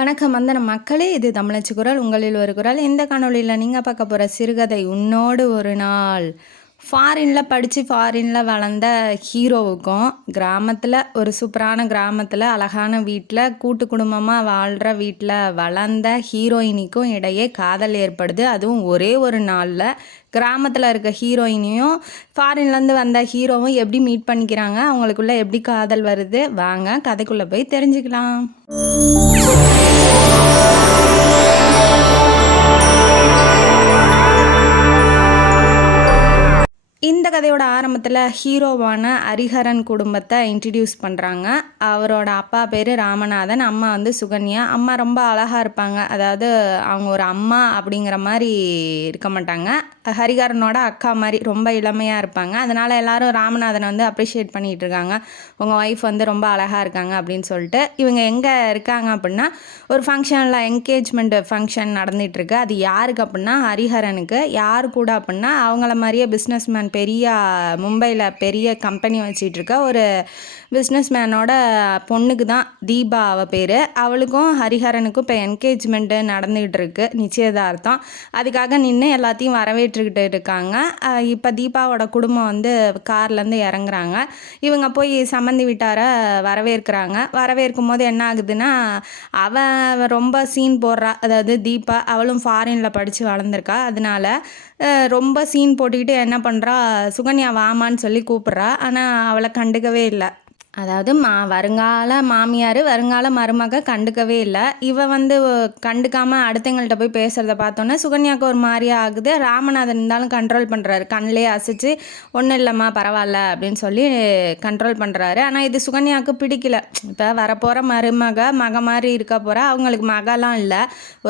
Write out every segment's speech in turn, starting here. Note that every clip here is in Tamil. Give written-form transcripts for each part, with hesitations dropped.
வணக்கம் வந்தனம் மக்களே, இது தமிழச்சி குரல், உங்களில் ஒரு குரல். இந்த காணொளியில் நீங்கள் பார்க்க போகிற சிறுகதை உன்னோடு ஒரு நாள். ஃபாரினில் படித்து ஃபாரினில் வளர்ந்த ஹீரோவுக்கும் கிராமத்தில் ஒரு சூப்பரான கிராமத்தில் அழகான வீட்டில் கூட்டு குடும்பமாக வாழ்கிற வீட்டில் வளர்ந்த ஹீரோயினிக்கும் இடையே காதல் ஏற்படுது. அதுவும் ஒரே ஒரு நாளில். கிராமத்தில் இருக்க ஹீரோயினையும் ஃபாரின்லேருந்து வந்த ஹீரோவும் எப்படி மீட் பண்ணிக்கிறாங்க, அவங்களுக்குள்ளே எப்படி காதல் வருது, வாங்க கதைக்குள்ளே போய் தெரிஞ்சுக்கலாம். இந்த கதையோட ஆரம்பத்தில் ஹீரோவான ஹரிஹரன் குடும்பத்தை இன்ட்ரடியூஸ் பண்ணுறாங்க. அவரோட அப்பா பேர் ராமநாதன், அம்மா வந்து சுகன்யா. அம்மா ரொம்ப அழகாக இருப்பாங்க, அதாவது அவங்க ஒரு அம்மா அப்படிங்கிற மாதிரி இருக்க மாட்டாங்க, ஹரிஹரனோட அக்கா மாதிரி ரொம்ப இளமையாக இருப்பாங்க. அதனால் எல்லோரும் ராமநாதனை வந்து அப்ரிஷியேட் பண்ணிகிட்டு இருக்காங்க. உங்கள் ஒய்ஃப் வந்து ரொம்ப அழகாக இருக்காங்க அப்படின்னு சொல்லிட்டு. இவங்க எங்கே இருக்காங்க அப்படின்னா ஒரு ஃபங்க்ஷனில் என்கேஜ்மெண்ட் ஃபங்க்ஷன் நடந்துகிட்ருக்கு. அது யாருக்கு அப்படின்னா ஹரிஹரனுக்கு. யார் கூட அப்படின்னா அவங்கள மாதிரியே பிஸ்னஸ்மேன், பெரிய மும்பையில் பெரிய கம்பெனி வச்சிட்ருக்க ஒரு பிஸ்னஸ் மேனோட பொண்ணுக்கு தான், தீபா அவள் பேர். அவளுக்கும் ஹரிஹரனுக்கும் இப்போ என்கேஜ்மெண்ட்டு நடந்துகிட்டு இருக்கு, நிச்சயதார்த்தம். அதுக்காக நின்று எல்லாத்தையும் வரவேற்றுக்கிட்டு இருக்காங்க. இப்போ தீபாவோட குடும்பம் வந்து கார்லேருந்து இறங்குறாங்க. இவங்க போய் சம்மந்தி வீட்டாரை வரவேற்கிறாங்க. வரவேற்கும் போது என்ன ஆகுதுன்னா, அவன் ரொம்ப சீன் போடுறா. அதாவது தீபா அவளும் ஃபாரினில் படித்து வளர்ந்துருக்கா. அதனால ரொம்ப சீன் போட்டுக்கிட்டு என்ன பண்ணுறா, சுகன்யா வாமான்னு சொல்லி கூப்பிட்றா. ஆனால் அவளை கண்டுக்கவே இல்லை. அதாவது வருங்கால மாமியார் வருங்கால மருமக கண்டுக்கவே இல்லை. இவ வந்து கண்டுக்காமல் அடுத்தவங்கள்ட்ட போய் பேசுகிறத பார்த்தோன்னே சுகன்யாவுக்கு ஒரு மாதிரியா ஆகுது. ராமநாதன் இருந்தாலும் கண்ட்ரோல் பண்ணுறாரு, கண்ணிலே அசைச்சு ஒன்றும் இல்லைம்மா பரவாயில்ல அப்படின்னு சொல்லி கண்ட்ரோல் பண்ணுறாரு. ஆனால் இது சுகன்யாவுக்கு பிடிக்கல. இப்போ வரப்போகிற மக மாதிரி இருக்க போகிற, அவங்களுக்கு மகலாம் இல்லை,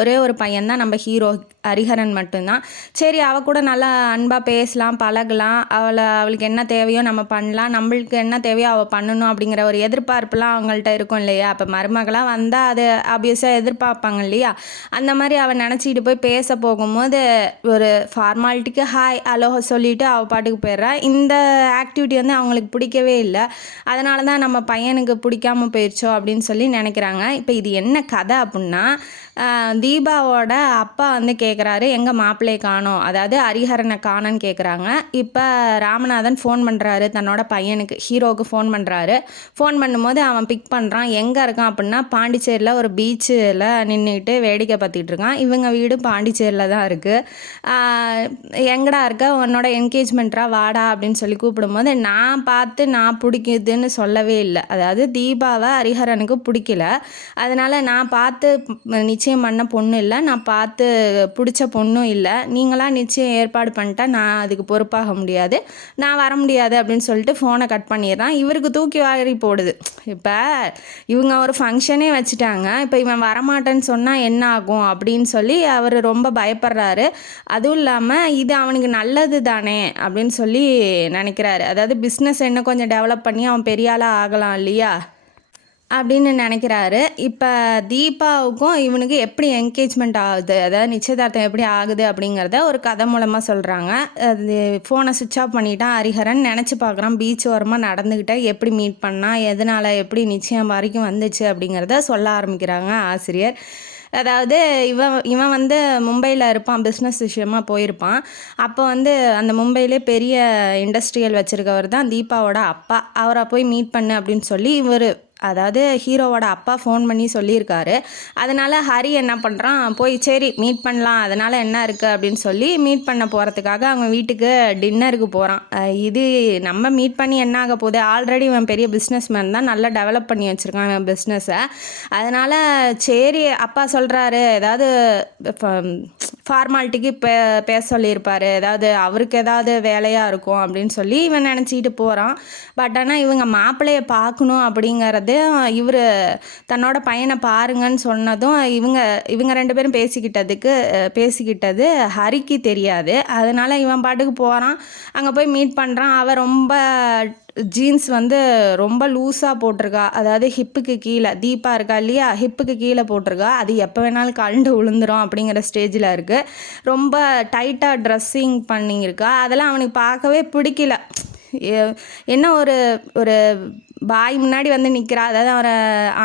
ஒரே ஒரு பையன்தான் நம்ம ஹீரோ ஹரிஹரன் மட்டும்தான். சரி, அவள் கூட நல்லா அன்பாக பேசலாம், பழகலாம், அவளுக்கு என்ன தேவையோ நம்ம பண்ணலாம், நம்மளுக்கு என்ன தேவையோ அவள் பண்ணணும் அப்படிங்கிற ஒரு எதிர்பார்ப்புலாம் அவங்கள்ட்ட இருக்கும் இல்லையா. அப்போ மருமகளாக வந்தால் அது ஆப்வியஸாக எதிர்பார்ப்பாங்க இல்லையா. அந்த மாதிரி அவள் நினச்சிக்கிட்டு போய் பேச போகும்போது ஒரு ஃபார்மாலிட்டிக்கு ஹாய் ஹலோ சொல்லிவிட்டு அவள் பாட்டுக்கு போயிடுறா. இந்த ஆக்டிவிட்டி வந்து அவங்களுக்கு பிடிக்கவே இல்லை. அதனால தான் நம்ம பையனுக்கு பிடிக்காமல் போயிடுச்சோ அப்படின்னு சொல்லி நினைக்கிறாங்க. இப்போ இது என்ன கதை அப்படின்னா, தீபாவோட அப்பா வந்து கேட்குறாரு, எங்கள் மாப்பிள்ளையை காணோம், அதாவது ஹரிஹரனை காணோன்னு கேட்குறாங்க. இப்போ ராமநாதன் ஃபோன் பண்ணுறாரு தன்னோட பையனுக்கு, ஹீரோவுக்கு ஃபோன் பண்ணுறாரு. ஃபோன் பண்ணும்போது அவன் பிக் பண்ணுறான். எங்கே இருக்கான் அப்படின்னா பாண்டிச்சேரியில் ஒரு பீச்சில் நின்றுக்கிட்டு வேடிக்கை பார்த்துட்டு இருக்கான். இவங்க வீடு பாண்டிச்சேரியில் தான் இருக்குது. எங்கடா இருக்க, உன்னோட என்கேஜ்மெண்ட்ரா வாடா அப்படின்னு சொல்லி கூப்பிடும்போது நான் பார்த்து நான் பிடிக்குதுன்னு சொல்லவே இல்லை. அதாவது தீபாவை ஹரிஹரனுக்கு பிடிக்கல. அதனால் நான் பார்த்து நிச்சயம் பண்ண பொண்ணு இல்லை, நான் பார்த்து பிடிச்ச பொண்ணும் இல்லை, நீங்களாம் நிச்சயம் ஏற்பாடு பண்ணிட்டா நான் அதுக்கு பொறுப்பாக முடியாது, நான் வர முடியாது அப்படின்னு சொல்லிட்டு ஃபோனை கட் பண்ணிடுறான். இவருக்கு தூக்கி வாரி போடுது. இப்போ இவங்க ஒரு ஃபங்க்ஷனே வச்சுட்டாங்க, இப்போ இவன் வரமாட்டேன்னு சொன்னால் என்ன ஆகும் அப்படின்னு சொல்லி அவர் ரொம்ப பயப்படுறாரு. அதுவும் இல்லாமல் இது அவனுக்கு நல்லது தானே அப்படின்னு சொல்லி நினைக்கிறாரு. அதாவது பிஸ்னஸ் என்ன கொஞ்சம் டெவலப் பண்ணி அவன் பெரிய ஆளாக ஆகலாம் இல்லையா அப்படின்னு நினைக்கிறாரு. இப்போ தீபாவுக்கும் இவனுக்கு எப்படி என்கேஜ்மெண்ட் ஆகுது, அதாவது நிச்சயதார்த்தம் எப்படி ஆகுது அப்படிங்கிறத ஒரு கதை மூலமாக சொல்கிறாங்க. அது ஃபோனை சுவிட்ச் ஆஃப் பண்ணிட்டான் ஹரிஹரன். நினச்சி பார்க்குறான், பீச் ஓரமாக நடந்துக்கிட்ட எப்படி மீட் பண்ணால், எதனால் எப்படி நிச்சயம் வரைக்கும் வந்துச்சு அப்படிங்கிறத சொல்ல ஆரம்பிக்கிறாங்க ஆசிரியர். அதாவது இவன் வந்து மும்பையில் இருப்பான், பிஸ்னஸ் விஷயமாக போயிருப்பான். அப்போ வந்து அந்த மும்பையிலே பெரிய இண்டஸ்ட்ரியல் வச்சுருக்கவர் தான் தீபாவோட அப்பா. அவரை போய் மீட் பண்ணு அப்படின்னு சொல்லி அதாவது ஹீரோவோட அப்பா ஃபோன் பண்ணி சொல்லியிருக்காரு. அதனால் ஹரி என்ன பண்ணுறான், போய் சரி மீட் பண்ணலாம், அதனால் என்ன இருக்குது அப்படின்னு சொல்லி மீட் பண்ண போகிறதுக்காக அவங்க வீட்டுக்கு டின்னருக்கு போகிறான். இது நம்ம மீட் பண்ணி என்ன ஆக போகுது, ஆல்ரெடி இவன் பெரிய பிஸ்னஸ் மேன் தான், நல்லா டெவலப் பண்ணி வச்சுருக்கான் இவன் பிஸ்னஸை. அதனால் சரி அப்பா சொல்கிறாரு, ஏதாவது ஃபார்மாலிட்டிக்கு பேச சொல்லியிருப்பார், ஏதாவது அவருக்கு ஏதாவது வேலையாக இருக்கும் அப்படின்னு சொல்லி இவன் நினச்சிக்கிட்டு போகிறான். பட் ஆனால் இவங்க மாப்பிள்ளையை பார்க்கணும் அப்படிங்கிறது இவர் தன்னோட பையனை பாருங்கன்னு சொன்னதும் இவங்க ரெண்டு பேரும் பேசிக்கிட்டது ஹரிக்கு தெரியாது. அதனால் இவன் பாட்டுக்கு போகிறான், அங்கே போய் மீட் பண்ணுறான். அவன் ரொம்ப ஜீன்ஸ் வந்து ரொம்ப லூஸாக போட்டிருக்கா, அதாவது ஹிப்புக்கு கீழே, தீபா இருக்கா இல்லையா, ஹிப்புக்கு கீழே போட்டிருக்கா, அது எப்போ வேணாலும் கழண்டு விழுந்துரும் அப்படிங்கிற ஸ்டேஜில் இருக்குது. ரொம்ப டைட்டாக ட்ரெஸ்ஸிங் பண்ணியிருக்கா. அதெல்லாம் அவனுக்கு பார்க்கவே பிடிக்கல. என்ன ஒரு ஒரு பாய் முன்னாடி வந்து நிற்கிறா, அதாவது ஒரு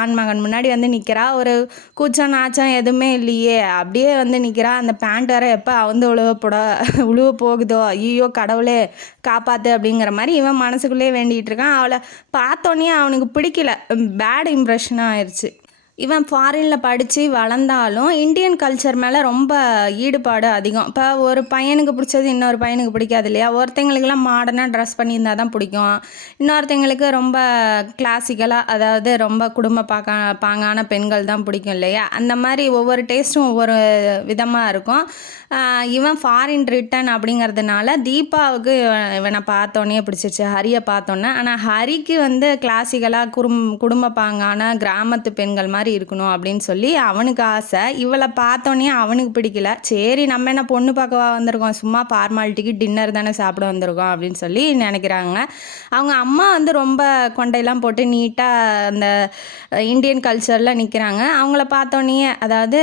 ஆண்மகன் முன்னாடி வந்து நிற்கிறா, ஒரு கூச்சம் நாச்சம் எதுவுமே இல்லையே, அப்படியே வந்து நிற்கிறா. அந்த பேண்ட் வேற எப்போ வந்து உழுவ போகுதோ, ஐயோ கடவுளே காப்பாற்று அப்படிங்கிற மாதிரி இவன் மனசுக்குள்ளேயே வேண்டிகிட்டு இருக்கான். அவளை பார்த்தோன்னே அவனுக்கு பிடிக்கல, பேட் இம்ப்ரெஷனாக ஆயிடுச்சு. இவன் ஃபாரினில் படித்து வளர்ந்தாலும் இந்தியன் கல்ச்சர் மேலே ரொம்ப ஈடுபாடு அதிகம். இப்போ ஒரு பையனுக்கு பிடிச்சது இன்னொரு பையனுக்கு பிடிக்காது இல்லையா? ஒருத்தங்களுக்கெல்லாம் மாடர்னாக ட்ரெஸ் பண்ணியிருந்தால் தான் பிடிக்கும், இன்னொருத்தங்களுக்கு ரொம்ப கிளாசிக்கலாக, அதாவது ரொம்ப பாங்கான பெண்கள் தான் பிடிக்கும் இல்லையா? அந்த மாதிரி ஒவ்வொரு டேஸ்ட்டும் ஒவ்வொரு விதமாக இருக்கும். இவன் ஃபாரின் ரிட்டன் அப்படிங்கிறதுனால தீபாவுக்கு இவனை பார்த்தோன்னே பிடிச்சிச்சு, ஹரியை பார்த்தோன்னே. ஆனால் ஹரிக்கு வந்து கிளாசிக்கலாக குடும்ப பாங்கான கிராமத்து பெண்கள் மாதிரி இருக்கணும் அப்படின்னு சொல்லி அவனுக்கு ஆசை. இவளை பார்த்தோன்னே அவனுக்கு பிடிக்கல. சரி நம்ம என்ன பொண்ணு பார்க்கவா வந்திருக்கோம், சும்மா ஃபார்மாலிட்டிக்கு டின்னர் தானே சாப்பிட வந்திருக்கோம் அப்படின்னு சொல்லி நினைக்கிறாங்க. அவங்க அம்மா வந்து ரொம்ப கொண்டையெல்லாம் போட்டு நீட்டாக அந்த இந்தியன் கல்ச்சரில் நிற்கிறாங்க. அவங்கள பார்த்தோன்னே, அதாவது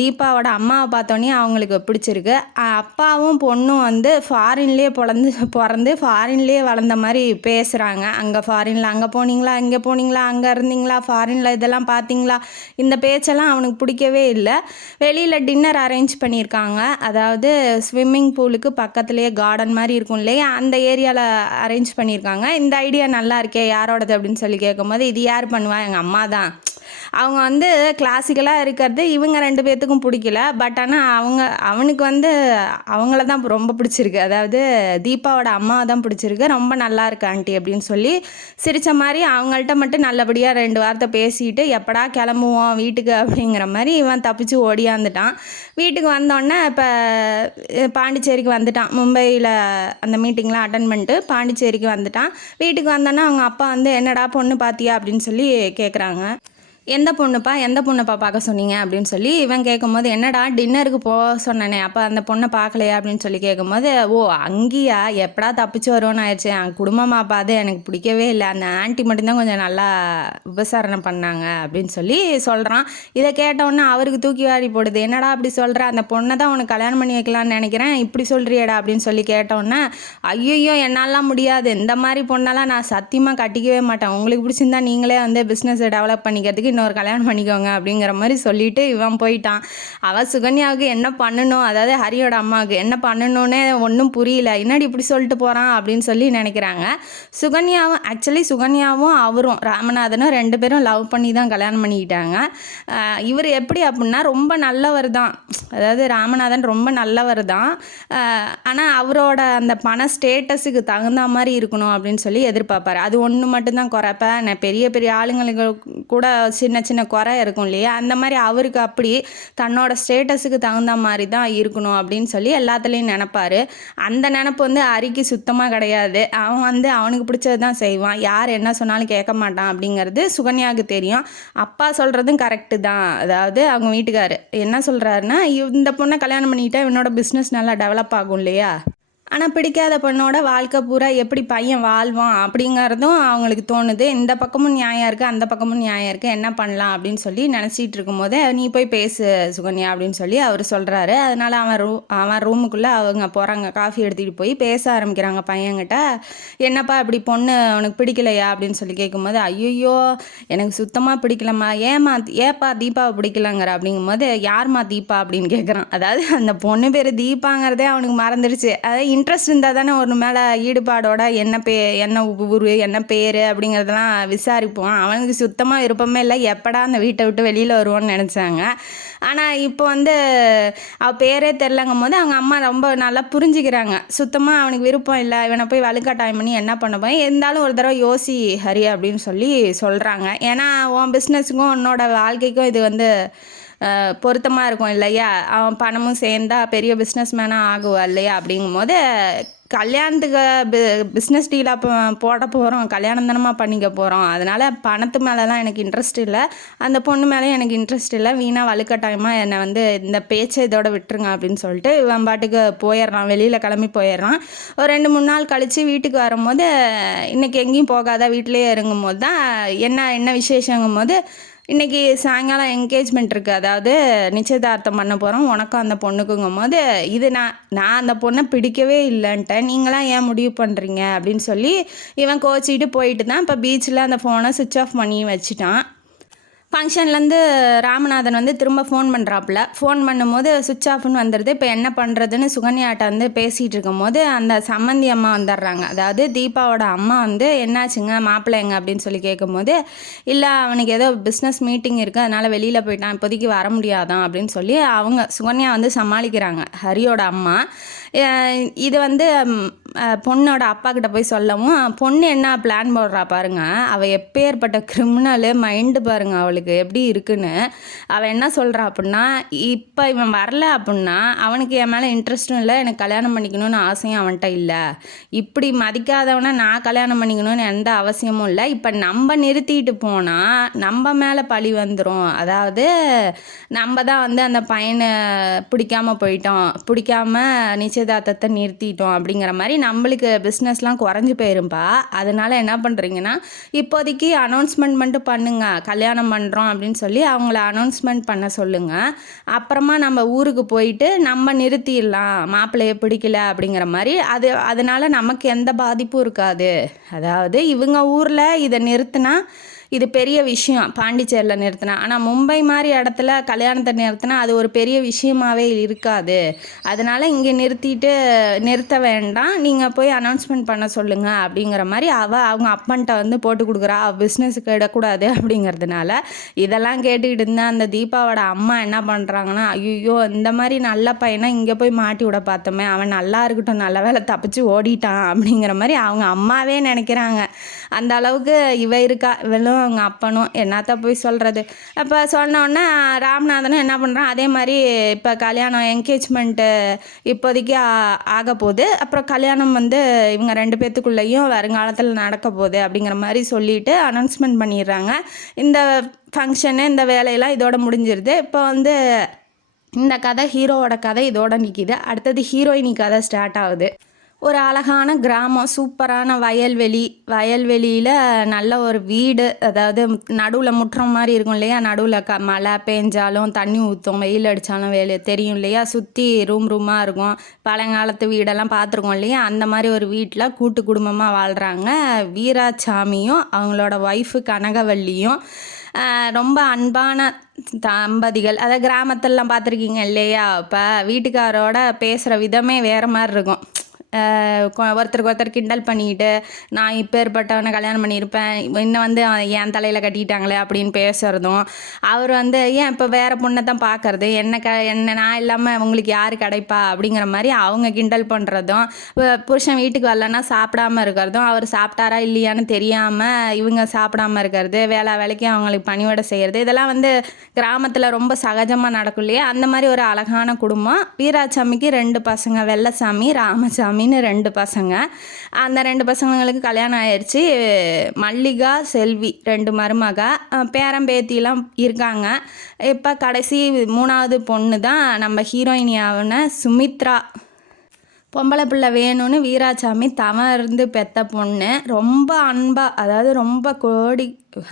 தீபாவோட அம்மாவை பார்த்தோன்னே அவங்களுக்கு பிடிச்சிருக்கு. அப்பாவும் பொண்ணும் வந்து ஃபாரின்லேயே பிறந்து ஃபாரின்லேயே வளர்ந்த மாதிரி பேசுகிறாங்க. அங்கே ஃபாரினில் அங்கே போனீங்களா, இங்கே போனீங்களா, அங்கே இருந்தீங்களா, ஃபாரினில் இதெல்லாம் பார்த்தீங்களா, இந்த பேச்செல்லாம் அவனுக்கு பிடிக்கவே இல்லை. வெளியில் டின்னர் அரேஞ்ச் பண்ணியிருக்காங்க, அதாவது ஸ்விம்மிங் பூலுக்கு பக்கத்துலேயே கார்டன் மாதிரி இருக்கும் இல்லையா, அந்த ஏரியாவில் அரேஞ்ச் பண்ணியிருக்காங்க. இந்த ஐடியா நல்லா இருக்கே, யாரோடது அப்படின்னு சொல்லி கேட்கும்போது, இது யார் பண்ணுவா, எங்கள் அம்மா தான். அவங்க வந்து கிளாசிக்கலாக இருக்கிறது இவங்க 2 பேர்த்துக்கும் பிடிக்கல. பட் ஆனால் அவனுக்கு வந்து அவங்கள தான் ரொம்ப பிடிச்சிருக்கு, அதாவது தீபாவோட அம்மாவை தான் பிடிச்சிருக்கு. ரொம்ப நல்லா இருக்கு ஆண்டி அப்படின்னு சொல்லி சிரித்த மாதிரி அவங்கள்ட்ட மட்டும் நல்லபடியாக 2 வார்த்தை பேசிட்டு எப்படா கிளம்புவோம் வீட்டுக்கு அப்படிங்கிற மாதிரி இவன் தப்பிச்சு ஓடியாந்துட்டான். வீட்டுக்கு வந்தோடனே இப்போ பாண்டிச்சேரிக்கு வந்துட்டான். மும்பையில் அந்த மீட்டிங்லாம் அட்டன் பண்ணிட்டு பாண்டிச்சேரிக்கு வந்துட்டான். வீட்டுக்கு வந்தோன்னே அவங்க அப்பா வந்து என்னடா பொண்ணு பார்த்தியா அப்படின்னு சொல்லி கேட்குறாங்க. எந்த பொண்ணுப்பா பார்க்க சொன்னீங்க அப்படின்னு சொல்லி இவன் கேட்கும்போது, என்னடா டின்னருக்கு சொன்னனே, அப்போ அந்த பொண்ணை பார்க்கலையா அப்படின்னு சொல்லி கேட்கும்போது, ஓ அங்கேயா, எப்படா தப்பிச்சு வருவோன்னு ஆயிடுச்சு, என் குடும்பமாப்பா, அது எனக்கு பிடிக்கவே இல்லை, அந்த ஆண்டி மட்டும்தான் கொஞ்சம் நல்லா விசாரணை பண்ணாங்க அப்படின்னு சொல்லி சொல்கிறான். இதை கேட்டவுடனே அவருக்கு தூக்கி வாரி போடுது. என்னடா அப்படி சொல்கிற, அந்த பொண்ணை தான் உனக்கு கல்யாணம் பண்ணி வைக்கலான்னு நினைக்கிறேன், இப்படி சொல்கிறியடா அப்படின்னு சொல்லி கேட்டோன்னே, ஐயோ என்னாலாம் முடியாது, இந்த மாதிரி பொண்ணெல்லாம் நான் சத்தியமாக கட்டிக்கவே மாட்டேன், உங்களுக்கு பிடிச்சிருந்தா நீங்களே வந்து பிஸ்னஸை டெவலப் பண்ணிக்கிறதுக்கு இன்னொரு கல்யாணம் பண்ணிக்கோங்க அப்படிங்கிற மாதிரி சொல்லிட்டு இவன் போயிட்டான். அவள் சுகன்யாவுக்கு என்ன பண்ணணும், அதாவது ஹரியோட அம்மாவுக்கு என்ன பண்ணணும்னே ஒன்றும் புரியல, என்னடி இப்படி சொல்லிட்டு போகிறான் அப்படின்னு சொல்லி நினைக்கிறாங்க. சுகன்யாவும் அவரும் ராமநாதனும் 2 பேரும் லவ் பண்ணி தான் கல்யாணம் பண்ணிக்கிட்டாங்க. இவர் எப்படி அப்படின்னா ரொம்ப நல்லவர் தான், அதாவது ராமநாதன் ரொம்ப நல்லவர் தான். ஆனால் அவரோட அந்த பண ஸ்டேட்டஸுக்கு தகுந்த மாதிரி இருக்கணும் அப்படின்னு சொல்லி எதிர்பார்ப்பார். அது ஒன்று மட்டும்தான் குறைப்ப, நான் பெரிய பெரிய ஆளுங்களுக்கு கூட சின்ன சின்ன குறை இருக்கும் இல்லையா, அந்த மாதிரி அவருக்கு அப்படி தன்னோட ஸ்டேட்டஸுக்கு தகுந்த மாதிரி தான் இருக்கணும் அப்படின்னு சொல்லி எல்லாத்துலேயும் நினைப்பார். அந்த நினப்பு வந்து ஹரிக்கு சுத்தமாக கிடையாது. அவன் வந்து அவனுக்கு பிடிச்சது தான் செய்வான், யார் என்ன சொன்னாலும் கேட்க மாட்டான் அப்படிங்கிறது சுகன்யாவுக்கு தெரியும். அப்பா சொல்கிறதும் கரெக்டு தான், அதாவது அவங்க வீட்டுக்கார் என்ன சொல்கிறாருன்னா, இந்த பொண்ணை கல்யாணம் பண்ணிக்கிட்டா இவனோட பிஸ்னஸ் நல்லா டெவலப் ஆகும் இல்லையா, ஆனால் பிடிக்காத பொண்ணோட வாழ்க்கை பூரா எப்படி பையன் வாழ்வான் அப்படிங்கிறதும் அவங்களுக்கு தோணுது. இந்த பக்கமும் நியாயம் இருக்குது, அந்த பக்கமும் நியாயம் இருக்குது, என்ன பண்ணலாம் அப்படின்னு சொல்லி நினச்சிட்டு இருக்கும்போதே, நீ போய் பேசு சுகன்யா அப்படின்னு சொல்லி அவர் சொல்கிறாரு. அதனால் அவன் ரூமுக்குள்ளே அவங்க போகிறாங்க, காஃபி எடுத்துகிட்டு போய் பேச ஆரம்பிக்கிறாங்க பையன்கிட்ட. என்னப்பா இப்படி பொண்ணு உனக்கு பிடிக்கலையா அப்படின்னு சொல்லி கேட்கும்போது, ஐயோ எனக்கு சுத்தமாக பிடிக்கலம்மா, ஏப்பா தீபாவை பிடிக்கலங்கிற அப்படிங்கும்போது, யார்மா தீபா அப்படின்னு கேட்குறான். அதாவது அந்த பொண்ணு பேர் தீபாங்கிறதே அவனுக்கு மறந்துடுச்சு. அதாவது இன்ட்ரெஸ்ட் இருந்தால் தானே ஒரு மேலே ஈடுபாடோட என்ன ஊர், என்ன பேர் அப்படிங்கிறதெல்லாம் விசாரிப்போம். அவனுக்கு சுத்தமாக விருப்பமே இல்லை, எப்படா அந்த வீட்டை விட்டு வெளியில் வருவோன்னு நினச்சாங்க. ஆனால் இப்போ வந்து அவள் பேரே தெரிலங்கும் போது அவங்க அம்மா ரொம்ப நல்லா புரிஞ்சுக்கிறாங்க. சுத்தமாக அவனுக்கு விருப்பம் இல்லை, இவனை போய் வலுக்கட்டாயம் பண்ணி என்ன பண்ண போய், இருந்தாலும் ஒரு தடவை யோசி ஹரி அப்படின்னு சொல்லி சொல்கிறாங்க. ஏன்னா உன் பிஸ்னஸுக்கும் உன்னோட வாழ்க்கைக்கும் இது வந்து பொருத்தமாக இருக்கும் இல்லையா, அவன் பணமும் சேர்ந்தா பெரிய பிஸ்னஸ் மேனாக ஆகுவா இல்லையா, அப்படிங்கும்போது கல்யாணத்துக்கு பிஸ்னஸ் டீலாக போட போகிறோம், கல்யாணம் தானமாக பண்ணிக்க போகிறோம், அதனால் பணத்து மேலெலாம் எனக்கு இன்ட்ரெஸ்ட் இல்லை, அந்த பொண்ணு மேலேயும் எனக்கு இன்ட்ரெஸ்ட் இல்லை, வீணாக வலுக்கட்டாயமாக என்னை வந்து இந்த பேச்சை இதோட விட்டுருங்க அப்படின்னு சொல்லிட்டு இவன் பாட்டுக்கு போயிடுறான், வெளியில் கிளம்பி போயிடுறான். ஒரு 2-3 நாள் கழித்து வீட்டுக்கு வரும்போது, இன்றைக்கி எங்கேயும் போகாத வீட்டிலேயே இறங்கும் போது தான் என்ன விசேஷங்கும் போது, இன்றைக்கி சாயங்காலம் என்கேஜ்மெண்ட் இருக்குது, அதாவது நிச்சயதார்த்தம் பண்ண போகிறோம் உனக்கும் அந்த பொண்ணுக்குங்கும் போது இது நான் அந்த பொண்ணை பிடிக்கவே இல்லைன்ட்டேன், நீங்களாம் ஏன் முடிவு பண்ணுறீங்க அப்படின்னு சொல்லி இவன் கோச்சிக்கிட்டு போயிட்டு தான் இப்போ பீச்சில் அந்த ஃபோனை சுவிட்ச் ஆஃப் பண்ணி வச்சுட்டான். ஃபங்க்ஷன்லேருந்து ராமநாதன் வந்து திரும்ப ஃபோன் பண்ணுறாப்புல. ஃபோன் பண்ணும்போது சுவிட்ச் ஆஃப்னு வந்துடுது. இப்போ என்ன பண்ணுறதுன்னு சுகன்யாட்ட வந்து பேசிகிட்டு இருக்கும்போது அந்த சம்மந்தி அம்மா வந்துடுறாங்க. அதாவது தீபாவோட அம்மா வந்து என்னாச்சுங்க மாப்பிள்ளை எங்க அப்படின்னு சொல்லி கேட்கும்போது, இல்லை அவனுக்கு ஏதோ பிஸ்னஸ் மீட்டிங் இருக்குது அதனால் வெளியில் போயிட்டான், இப்போதைக்கு வர முடியாதான் அப்படின்னு சொல்லி அவங்க சுகன்யா வந்து சமாளிக்கிறாங்க, ஹரியோட அம்மா. இது வந்து பொண்ணோட அப்பா கிட்ட போய் சொல்லவும் பொண்ணு என்ன பிளான் போடுறா பாருங்க, அவள் எப்பேற்பட்ட கிரிமினலு மைண்டு பாருங்க அவளுக்கு எப்படி இருக்குன்னு. அவள் என்ன சொல்கிறா அப்படின்னா, இப்போ இவன் வரல அப்படின்னா அவனுக்கு என் மேலே இன்ட்ரெஸ்ட்டும் இல்லை, எனக்கு கல்யாணம் பண்ணிக்கணும்னு ஆசையும் அவன்கிட்ட இல்லை, இப்படி மதிக்காதவனை நான் கல்யாணம் பண்ணிக்கணும்னு எந்த அவசியமும் இல்லை, இப்போ நம்ம நிறுத்திட்டு போனால் நம்ம மேலே பழி வந்துடும், அதாவது நம்ம தான் வந்து அந்த பையனை பிடிக்காமல் போயிட்டோம், பிடிக்காம நிச்சயதார்த்தத்தை நிறுத்திட்டோம் அப்படிங்கிற மாதிரி நம்மளுக்கு பிஸ்னஸ்லாம் குறைஞ்சி போயிரும்பா. அதனால் என்ன பண்ணுறீங்கன்னா இப்போதைக்கு அனௌன்ஸ்மெண்ட் மட்டும் பண்ணுங்கள், கல்யாணம் பண்ணுறோம் அப்படின்னு சொல்லி அவங்கள அனௌன்ஸ்மெண்ட் பண்ண சொல்லுங்கள், அப்புறமா நம்ம ஊருக்கு போயிட்டு நம்ம நிறுத்திடலாம், மாப்பிள்ளையை பிடிக்கல அப்படிங்கிற மாதிரி. அதனால் நமக்கு எந்த பாதிப்பும் இருக்காது. அதாவது இவங்க ஊரில் இதை நிறுத்தினா இது பெரிய விஷயம், பாண்டிச்சேரியில் நிறுத்தினா. ஆனால் மும்பை மாதிரி இடத்துல கல்யாணத்தை நிறுத்தினா அது ஒரு பெரிய விஷயமாகவே இருக்காது. அதனால் இங்கே நிறுத்த வேண்டாம், நீங்கள் போய் அனௌன்ஸ்மெண்ட் பண்ண சொல்லுங்கள் அப்படிங்கிற மாதிரி அவங்க அப்பன்ட்ட வந்து போட்டு கொடுக்குறா, பிஸ்னஸுக்கு இடக்கூடாது அப்படிங்கிறதுனால. இதெல்லாம் கேட்டுக்கிட்டு இருந்தால் அந்த தீபாவோட அம்மா என்ன பண்ணுறாங்கன்னா, ஐயோ இந்த மாதிரி நல்ல பையனை இங்கே போய் மாட்டி விட பார்த்தோமே, அவன் நல்லா இருக்கட்டும், நல்ல வேலை தப்பிச்சு ஓடிட்டான் அப்படிங்கிற மாதிரி அவங்க அம்மாவே நினைக்கிறாங்க. அந்த அளவுக்கு இருக்கா, இவளும் அவங்க அப்பனும் என்னத்த போய் சொல்கிறது. அப்போ சொன்னோடனே ராமநாதனும் என்ன பண்ணுறான், அதே மாதிரி இப்போ கல்யாணம் என்கேஜ்மெண்ட்டு இப்போதைக்கு ஆக போகுது, அப்புறம் கல்யாணம் வந்து இவங்க 2 பேத்துக்குள்ளேயும் வருங்காலத்தில் நடக்க போகுது அப்படிங்கிற மாதிரி சொல்லிவிட்டு அனௌன்ஸ்மெண்ட் பண்ணிடுறாங்க. இந்த ஃபங்க்ஷனு இந்த வேலையெல்லாம் இதோட முடிஞ்சிருது. இப்போ வந்து இந்த கதை ஹீரோவோட கதை இதோட நிற்கிது. அடுத்தது ஹீரோயினி கதை ஸ்டார்ட் ஆகுது. ஒரு அழகான கிராமம், சூப்பரான வயல்வெளியில் நல்ல ஒரு வீடு, அதாவது நடுவில் முற்றம் மாதிரி இருக்கும் இல்லையா, நடுவில் மழை பெஞ்சாலும் தண்ணி ஊற்றும், வெயில் அடித்தாலும் தெரியும் இல்லையா, சுற்றி ரூமாக இருக்கும், பழங்காலத்து வீடெல்லாம் பார்த்துருக்கோம் இல்லையா, அந்த மாதிரி ஒரு வீட்டில் கூட்டு குடும்பமாக வாழ்கிறாங்க வீராசாமியும் அவங்களோட ஒய்ஃபு கனகவல்லியும். ரொம்ப அன்பான தம்பதிகள். அதாவது கிராமத்திலலாம் பார்த்துருக்கீங்க இல்லையா, இப்போ வீட்டுக்காரோட பேசுகிற விதமே வேறு மாதிரி இருக்கும். ஒருத்தருக்கு ஒருத்தர் கிண்டல் பண்ணிக்கிட்டு, நான் இப்போ ஏற்பட்டவனை கல்யாணம் பண்ணியிருப்பேன், இன்னும் வந்து என் தலையில் கட்டிட்டாங்களே அப்படின்னு பேசுகிறதும், அவர் வந்து ஏன் இப்போ வேறு பொண்ணை தான் பார்க்குறது, என்ன நான் இல்லாமல் உங்களுக்கு யார் கிடைப்பா அப்படிங்கிற மாதிரி அவங்க கிண்டல் பண்ணுறதும், புருஷன் வீட்டுக்கு வரலன்னா சாப்பிடாமல் இருக்கிறதும், அவர் சாப்பிட்டாரா இல்லையான்னு தெரியாமல் இவங்க சாப்பிடாமல் இருக்கிறது, வேலைக்கு அவங்களுக்கு பணிவிடை செய்கிறது, இதெல்லாம் வந்து கிராமத்தில் ரொம்ப சகஜமாக நடக்கும் இல்லையா. அந்த மாதிரி ஒரு அழகான குடும்பம். வீராசாமிக்கு 2 பசங்க, வெள்ளசாமி ராமசாமி 2 பசங்க. அந்த 2 பசங்களுக்கு கல்யாணம் ஆயிடுச்சு. மல்லிகா செல்வி 2 மருமக, பேரம்பேத்திலாம் இருக்காங்க. இப்போ கடைசி 3வது பொண்ணு தான் நம்ம ஹீரோயினியாவுன சுமித்ரா. பொம்பளை பிள்ளை வேணும்னு வீராசாமி தவம் இருந்து பெற்ற பொண்ணு. ரொம்ப அன்பாக, அதாவது ரொம்ப கோடி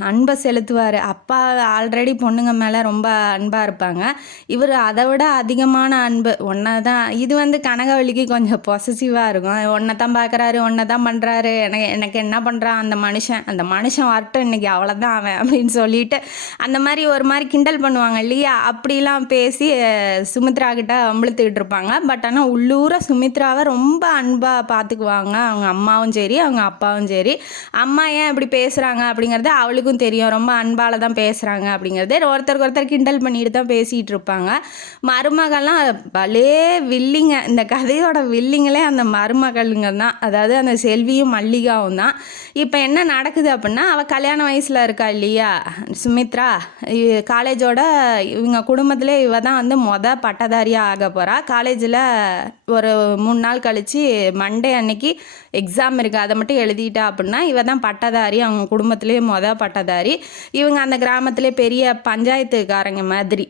அன்பை செலுத்துவார். அப்பா ஆல்ரெடி பொண்ணுங்க மேலே ரொம்ப அன்பாக இருப்பாங்க, இவர் அதை விட அதிகமான அன்பு. தான் இது வந்து கனகவல்லிக்கு கொஞ்சம் பொசசிவாக இருக்கும். ஒன்றை தான் பார்க்குறாரு, ஒன்றை தான் பண்ணுறாரு, எனக்கு என்ன பண்ணுறான் அந்த மனுஷன் வரட்டும் இன்றைக்கி அவ்வளோதான் அவன் அப்படின்னு சொல்லிட்டு அந்த மாதிரி ஒரு மாதிரி கிண்டல் பண்ணுவாங்க இல்லையா. அப்படிலாம் பேசி சுமித்ரா கிட்ட அம்பளுத்துக்கிட்டு இருப்பாங்க. பட் ஆனால் உள்ளூர சுமித்ராவை ரொம்ப அன்பாக பார்த்துக்குவாங்க அவங்க அம்மாவும் சரி அவங்க அப்பாவும் சரி. அம்மா ஏன் இப்படி பேசுகிறாங்க அப்படிங்கிறது அவளுக்கும் தெரியும், ரொம்ப அன்பால் தான் பேசுகிறாங்க அப்படிங்கிறது. ஒருத்தருக்கு ஒருத்தர் கிண்டல் பண்ணிட்டு தான் பேசிகிட்டு இருப்பாங்க. மருமகள்லாம் பலே வில்லிங்க, இந்த கதையோட வில்லிங்களே அந்த மருமகளுங்க தான், அதாவது அந்த செல்வியும் மல்லிகாவும் தான். இப்போ என்ன நடக்குது அப்படின்னா, அவள் கல்யாண வயசில் இருக்கா இல்லையா சுமித்ரா, காலேஜோட இவங்க குடும்பத்திலே இவ தான் வந்து பட்டதாரியாக ஆக போகிறா. காலேஜில் ஒரு 3 நாள் கழித்து மண்டே அன்னைக்கு எக்ஸாம் இருக்குது, அதை மட்டும் எழுதிட்டா அப்படின்னா இவ தான் பட்டதாரி, அவங்க குடும்பத்திலே பட்டதாரி. இவங்க அந்த கிராமத்திலே பெரிய பஞ்சாயத்துக்காரங்க மாதிரி,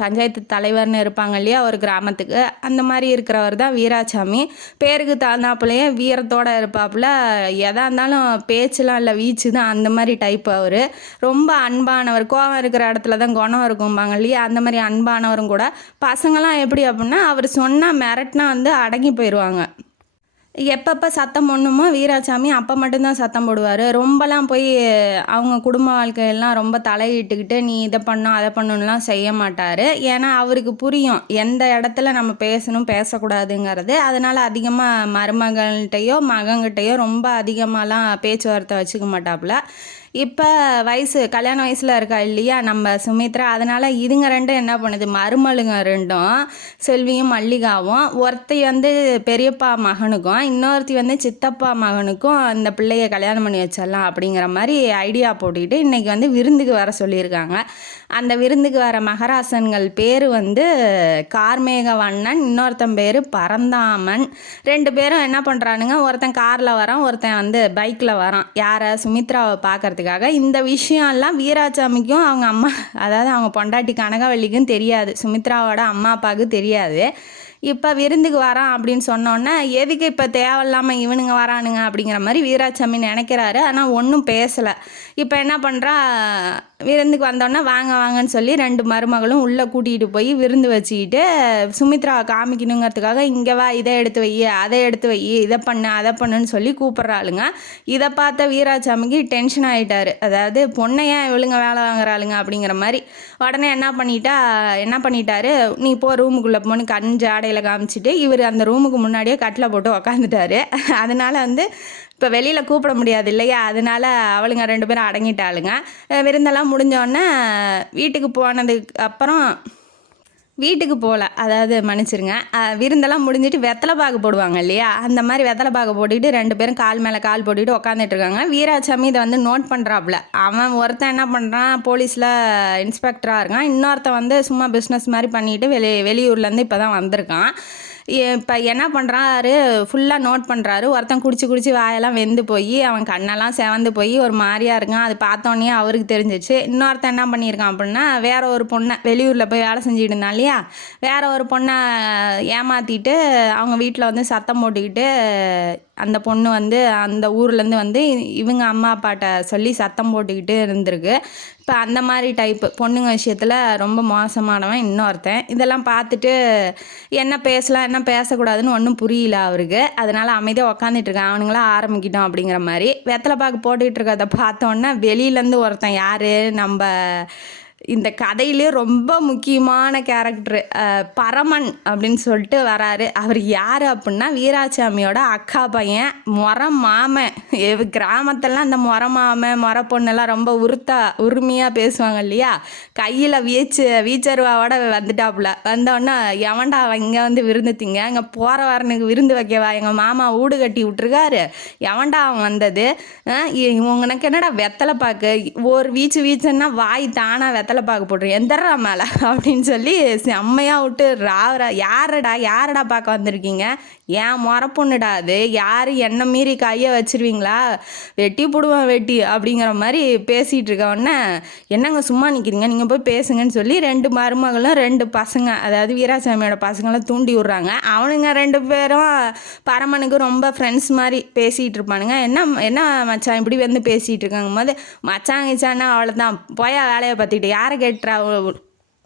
பஞ்சாயத்து தலைவர்னு இருப்பாங்க இல்லையா ஒரு கிராமத்துக்கு, அந்த மாதிரி இருக்கிறவர் தான் வீராசாமி. பேருக்கு தகுந்தாப்புலையே வீரத்தோடு இருப்பாப்புல. எதாக இருந்தாலும் பேச்செலாம் இல்லை, வீச்சு தான். அந்த மாதிரி டைப் அவர். ரொம்ப அன்பானவர். கோவம் இருக்கிற இடத்துல தான் குணம் இருக்கும்பாங்க இல்லையா, அந்த மாதிரி அன்பானவரும் கூட. பசங்களாம் எப்படி அப்படின்னா அவர் சொன்னால் மிரட்டினா வந்து அடங்கி போயிடுவாங்க. எப்பப்போ சத்தம் போடணுமோ வீராசாமி அப்போ மட்டும்தான் சத்தம் போடுவார். ரொம்பலாம் போய் அவங்க குடும்ப வாழ்க்கையெல்லாம் ரொம்ப தலையிட்டுக்கிட்டு நீ இதை பண்ணணும் அதை பண்ணணும்லாம் செய்ய மாட்டார். ஏன்னா அவருக்கு புரியும் எந்த இடத்துல நம்ம பேசணும் பேசக்கூடாதுங்கிறது. அதனால் அதிகமாக மருமகள்கிட்டையோ மகன்கிட்டையோ ரொம்ப அதிகமாகலாம் பேச்சுவார்த்தை வச்சுக்க மாட்டாப்புல. இப்போ கல்யாண வயசில் இருக்கா இல்லையா நம்ம சுமித்ரா, அதனால் இதுங்க ரெண்டும் என்ன பண்ணுது, மருமலுங்க ரெண்டும் செல்வியும் மல்லிகாவும், ஒருத்தி வந்து பெரியப்பா மகனுக்கும் இன்னொருத்தி வந்து சித்தப்பா மகனுக்கும் இந்த பிள்ளைய கல்யாணம் பண்ணி வச்சிடலாம் அப்படிங்கிற மாதிரி ஐடியா போட்டுக்கிட்டு இன்றைக்கி வந்து விருந்துக்கு வர சொல்லியிருக்காங்க. அந்த விருந்துக்கு வர மகராசன்கள் பேர் வந்து கார்மேகவண்ணன், இன்னொருத்தன் பேர் பரந்தாமன். 2 பேரும் என்ன பண்ணுறானுங்க, ஒருத்தன் காரில் வரான், ஒருத்தன் வந்து பைக்கில் வரான். யாரை, சுமித்ராவை பார்க்கறதுக்காக. இந்த விஷயம்லாம் வீராசாமிக்கும் அவங்க அம்மா, அதாவது அவங்க பொண்டாட்டி கனகவல்லிக்கும் தெரியாது, சுமித்ராவோட அம்மா அப்பாவுக்கு தெரியாது. இப்போ விருந்துக்கு வரான் அப்படின்னு சொன்னோன்னே எதுக்கு இப்போ தேவையில்லாமல் இவனுங்க வரானுங்க அப்படிங்கிற மாதிரி வீராசாமி நினைக்கிறாரு. ஆனால் ஒன்றும் பேசலை. இப்போ என்ன பண்ணுறா, விருந்துக்கு வந்தோடனே வாங்க வாங்கன்னு சொல்லி 2 மருமகளும் உள்ளே கூட்டிகிட்டு போய் விருந்து வச்சுக்கிட்டு சுமித்ராவை காமிக்கணுங்கிறதுக்காக இங்கே வா, இதை எடுத்து வை, அதை எடுத்து வை, இதை பண்ணு அதை பண்ணுன்னு சொல்லி கூப்பிட்றாளுங்க. இதை பார்த்த வீராசாமிக்கு டென்ஷன் ஆகிட்டாரு. அதாவது பொண்ணையா இவளுங்க வேலை வாங்குறாளுங்க அப்படிங்கிற மாதிரி. உடனே என்ன பண்ணிட்டாரு, நீ போ ரூமுக்குள்ளே போன்னு கஞ்சி ஆடையில் காமிச்சிட்டு இவர் அந்த ரூமுக்கு முன்னாடியே கட்டில் போட்டு உக்காந்துட்டாரு. அதனால் வந்து இப்போ வெளியில் கூப்பிட முடியாது இல்லையா, அதனால் அவளுங்க 2 பேரும் அடங்கிட்டாளுங்க. விருந்தெல்லாம் முடிஞ்சோடனே வீட்டுக்கு போகல, அதாவது மன்னிச்சிருங்க, விருந்தெல்லாம் முடிஞ்சிட்டு வெத்தலை பாக்கு போடுவாங்க இல்லையா, அந்த மாதிரி வெத்தலை பாக்கு போட்டுக்கிட்டு 2 பேரும் கால் மேலே கால் போட்டுக்கிட்டு உட்காந்துட்டு இருக்காங்க. வீராசாமி இதை வந்து நோட் பண்ணுறாப்புல. அவன் ஒருத்தன் என்ன பண்ணுறான், போலீஸில் இன்ஸ்பெக்டராக இருக்கான், இன்னொருத்தன் வந்து சும்மா பிஸ்னஸ் மாதிரி பண்ணிட்டு வெளியூர்லேருந்து இப்போ தான் வந்திருக்கான். இப்போ என்ன பண்ணுறாரு, ஃபுல்லாக நோட் பண்ணுறாரு. ஒருத்தன் குடிச்சு வாயெல்லாம் வெந்து போய் அவன் கண்ணெல்லாம் செவந்து போய் ஒரு மாதிரியாக இருக்கான். அது பார்த்தோன்னே அவருக்கு தெரிஞ்சிச்சு. இன்னொருத்தன் என்ன பண்ணியிருக்கான் அப்படின்னா, வேற ஒரு பொண்ணை வெளியூரில் போய் வேலை செஞ்சுட்டு இருந்தான் இல்லையா, வேற ஒரு பொண்ணை ஏமாற்றிட்டு அவங்க வீட்டில் வந்து சத்தம் போட்டுக்கிட்டு அந்த பொண்ணு வந்து அந்த ஊர்லேருந்து வந்து இவங்க அம்மா அப்பாட்ட சொல்லி சத்தம் போட்டுக்கிட்டு இருந்திருக்கு. இப்போ அந்த மாதிரி டைப்பு பொண்ணுங்க விஷயத்தில் ரொம்ப மோசமானவன் இன்னொருத்தன். இதெல்லாம் பார்த்துட்டு என்ன பேசலாம் என்ன பேசக்கூடாதுன்னு ஒன்றும் புரியல அவருக்கு. அதனால் அமைதியாக உக்காந்துட்டுருக்கான். அவனுங்களாம் ஆரம்பிக்கிட்டோம் அப்படிங்கிற மாதிரி. வெத்தலை பாக்கு போட்டுக்கிட்டு இருக்கிறத பார்த்தோன்னே வெளியிலேருந்து ஒருத்தன், யார், நம்ம இந்த கதையிலே ரொம்ப முக்கியமான கேரக்டரு பரமன் அப்படின்னு சொல்லிட்டு வராரு. அவர் யார் அப்படின்னா வீராசாமியோட அக்கா பையன், மாமன். கிராமத்திலாம் அந்த மாமன் பொண்ணெல்லாம் ரொம்ப உரிமையாக பேசுவாங்க இல்லையா, கையில் வீச்சருவாவோட வந்துட்டாப்புல. வந்தோடனே எவன்டா அவன் இங்கே வந்து விருந்துத்திங்க, இங்கே போகிற வரனுக்கு விருந்து வைக்கவா, எங்கள் மாமா வீடு கட்டி விட்டுருக்காரு, எவன்டா அவன் வந்தது, உனக்கு என்னடா வெத்தலை பாக்கு, ஒரு வீச்சுன்னா வாய் தானா வெத்தலை பாக்கு போடுறேன் எந்தரா மேலே அப்படின்னு சொல்லி செம்மையாக விட்டு யாரடா பார்க்க வந்திருக்கீங்க, ஏன் பொண்ணுடா அது, யார் என்ன மீறி கையை வச்சிருவீங்களா, வெட்டி போடுவேன் வெட்டி அப்படிங்கிற மாதிரி பேசிகிட்டு இருக்கவொடனே, என்னங்க சும்மா நிற்கிறீங்க, நீங்கள் போய் பேசுங்கன்னு சொல்லி 2 மருமகளும் 2 பசங்க, அதாவது வீராசாமியோட பசங்களை தூண்டி விட்றாங்க. அவனுங்க 2 பேரும் பரமனுக்கு ரொம்ப ஃப்ரெண்ட்ஸ் மாதிரி பேசிகிட்டு இருப்பானுங்க. என்ன மச்சான் இப்படி வந்து பேசிகிட்டு இருக்காங்க போது, மச்சாங்கிச்சான்னா அவ்வளோதான், போயா வேலையை பார்த்துக்கிட்டு யாரை கேட்டுறா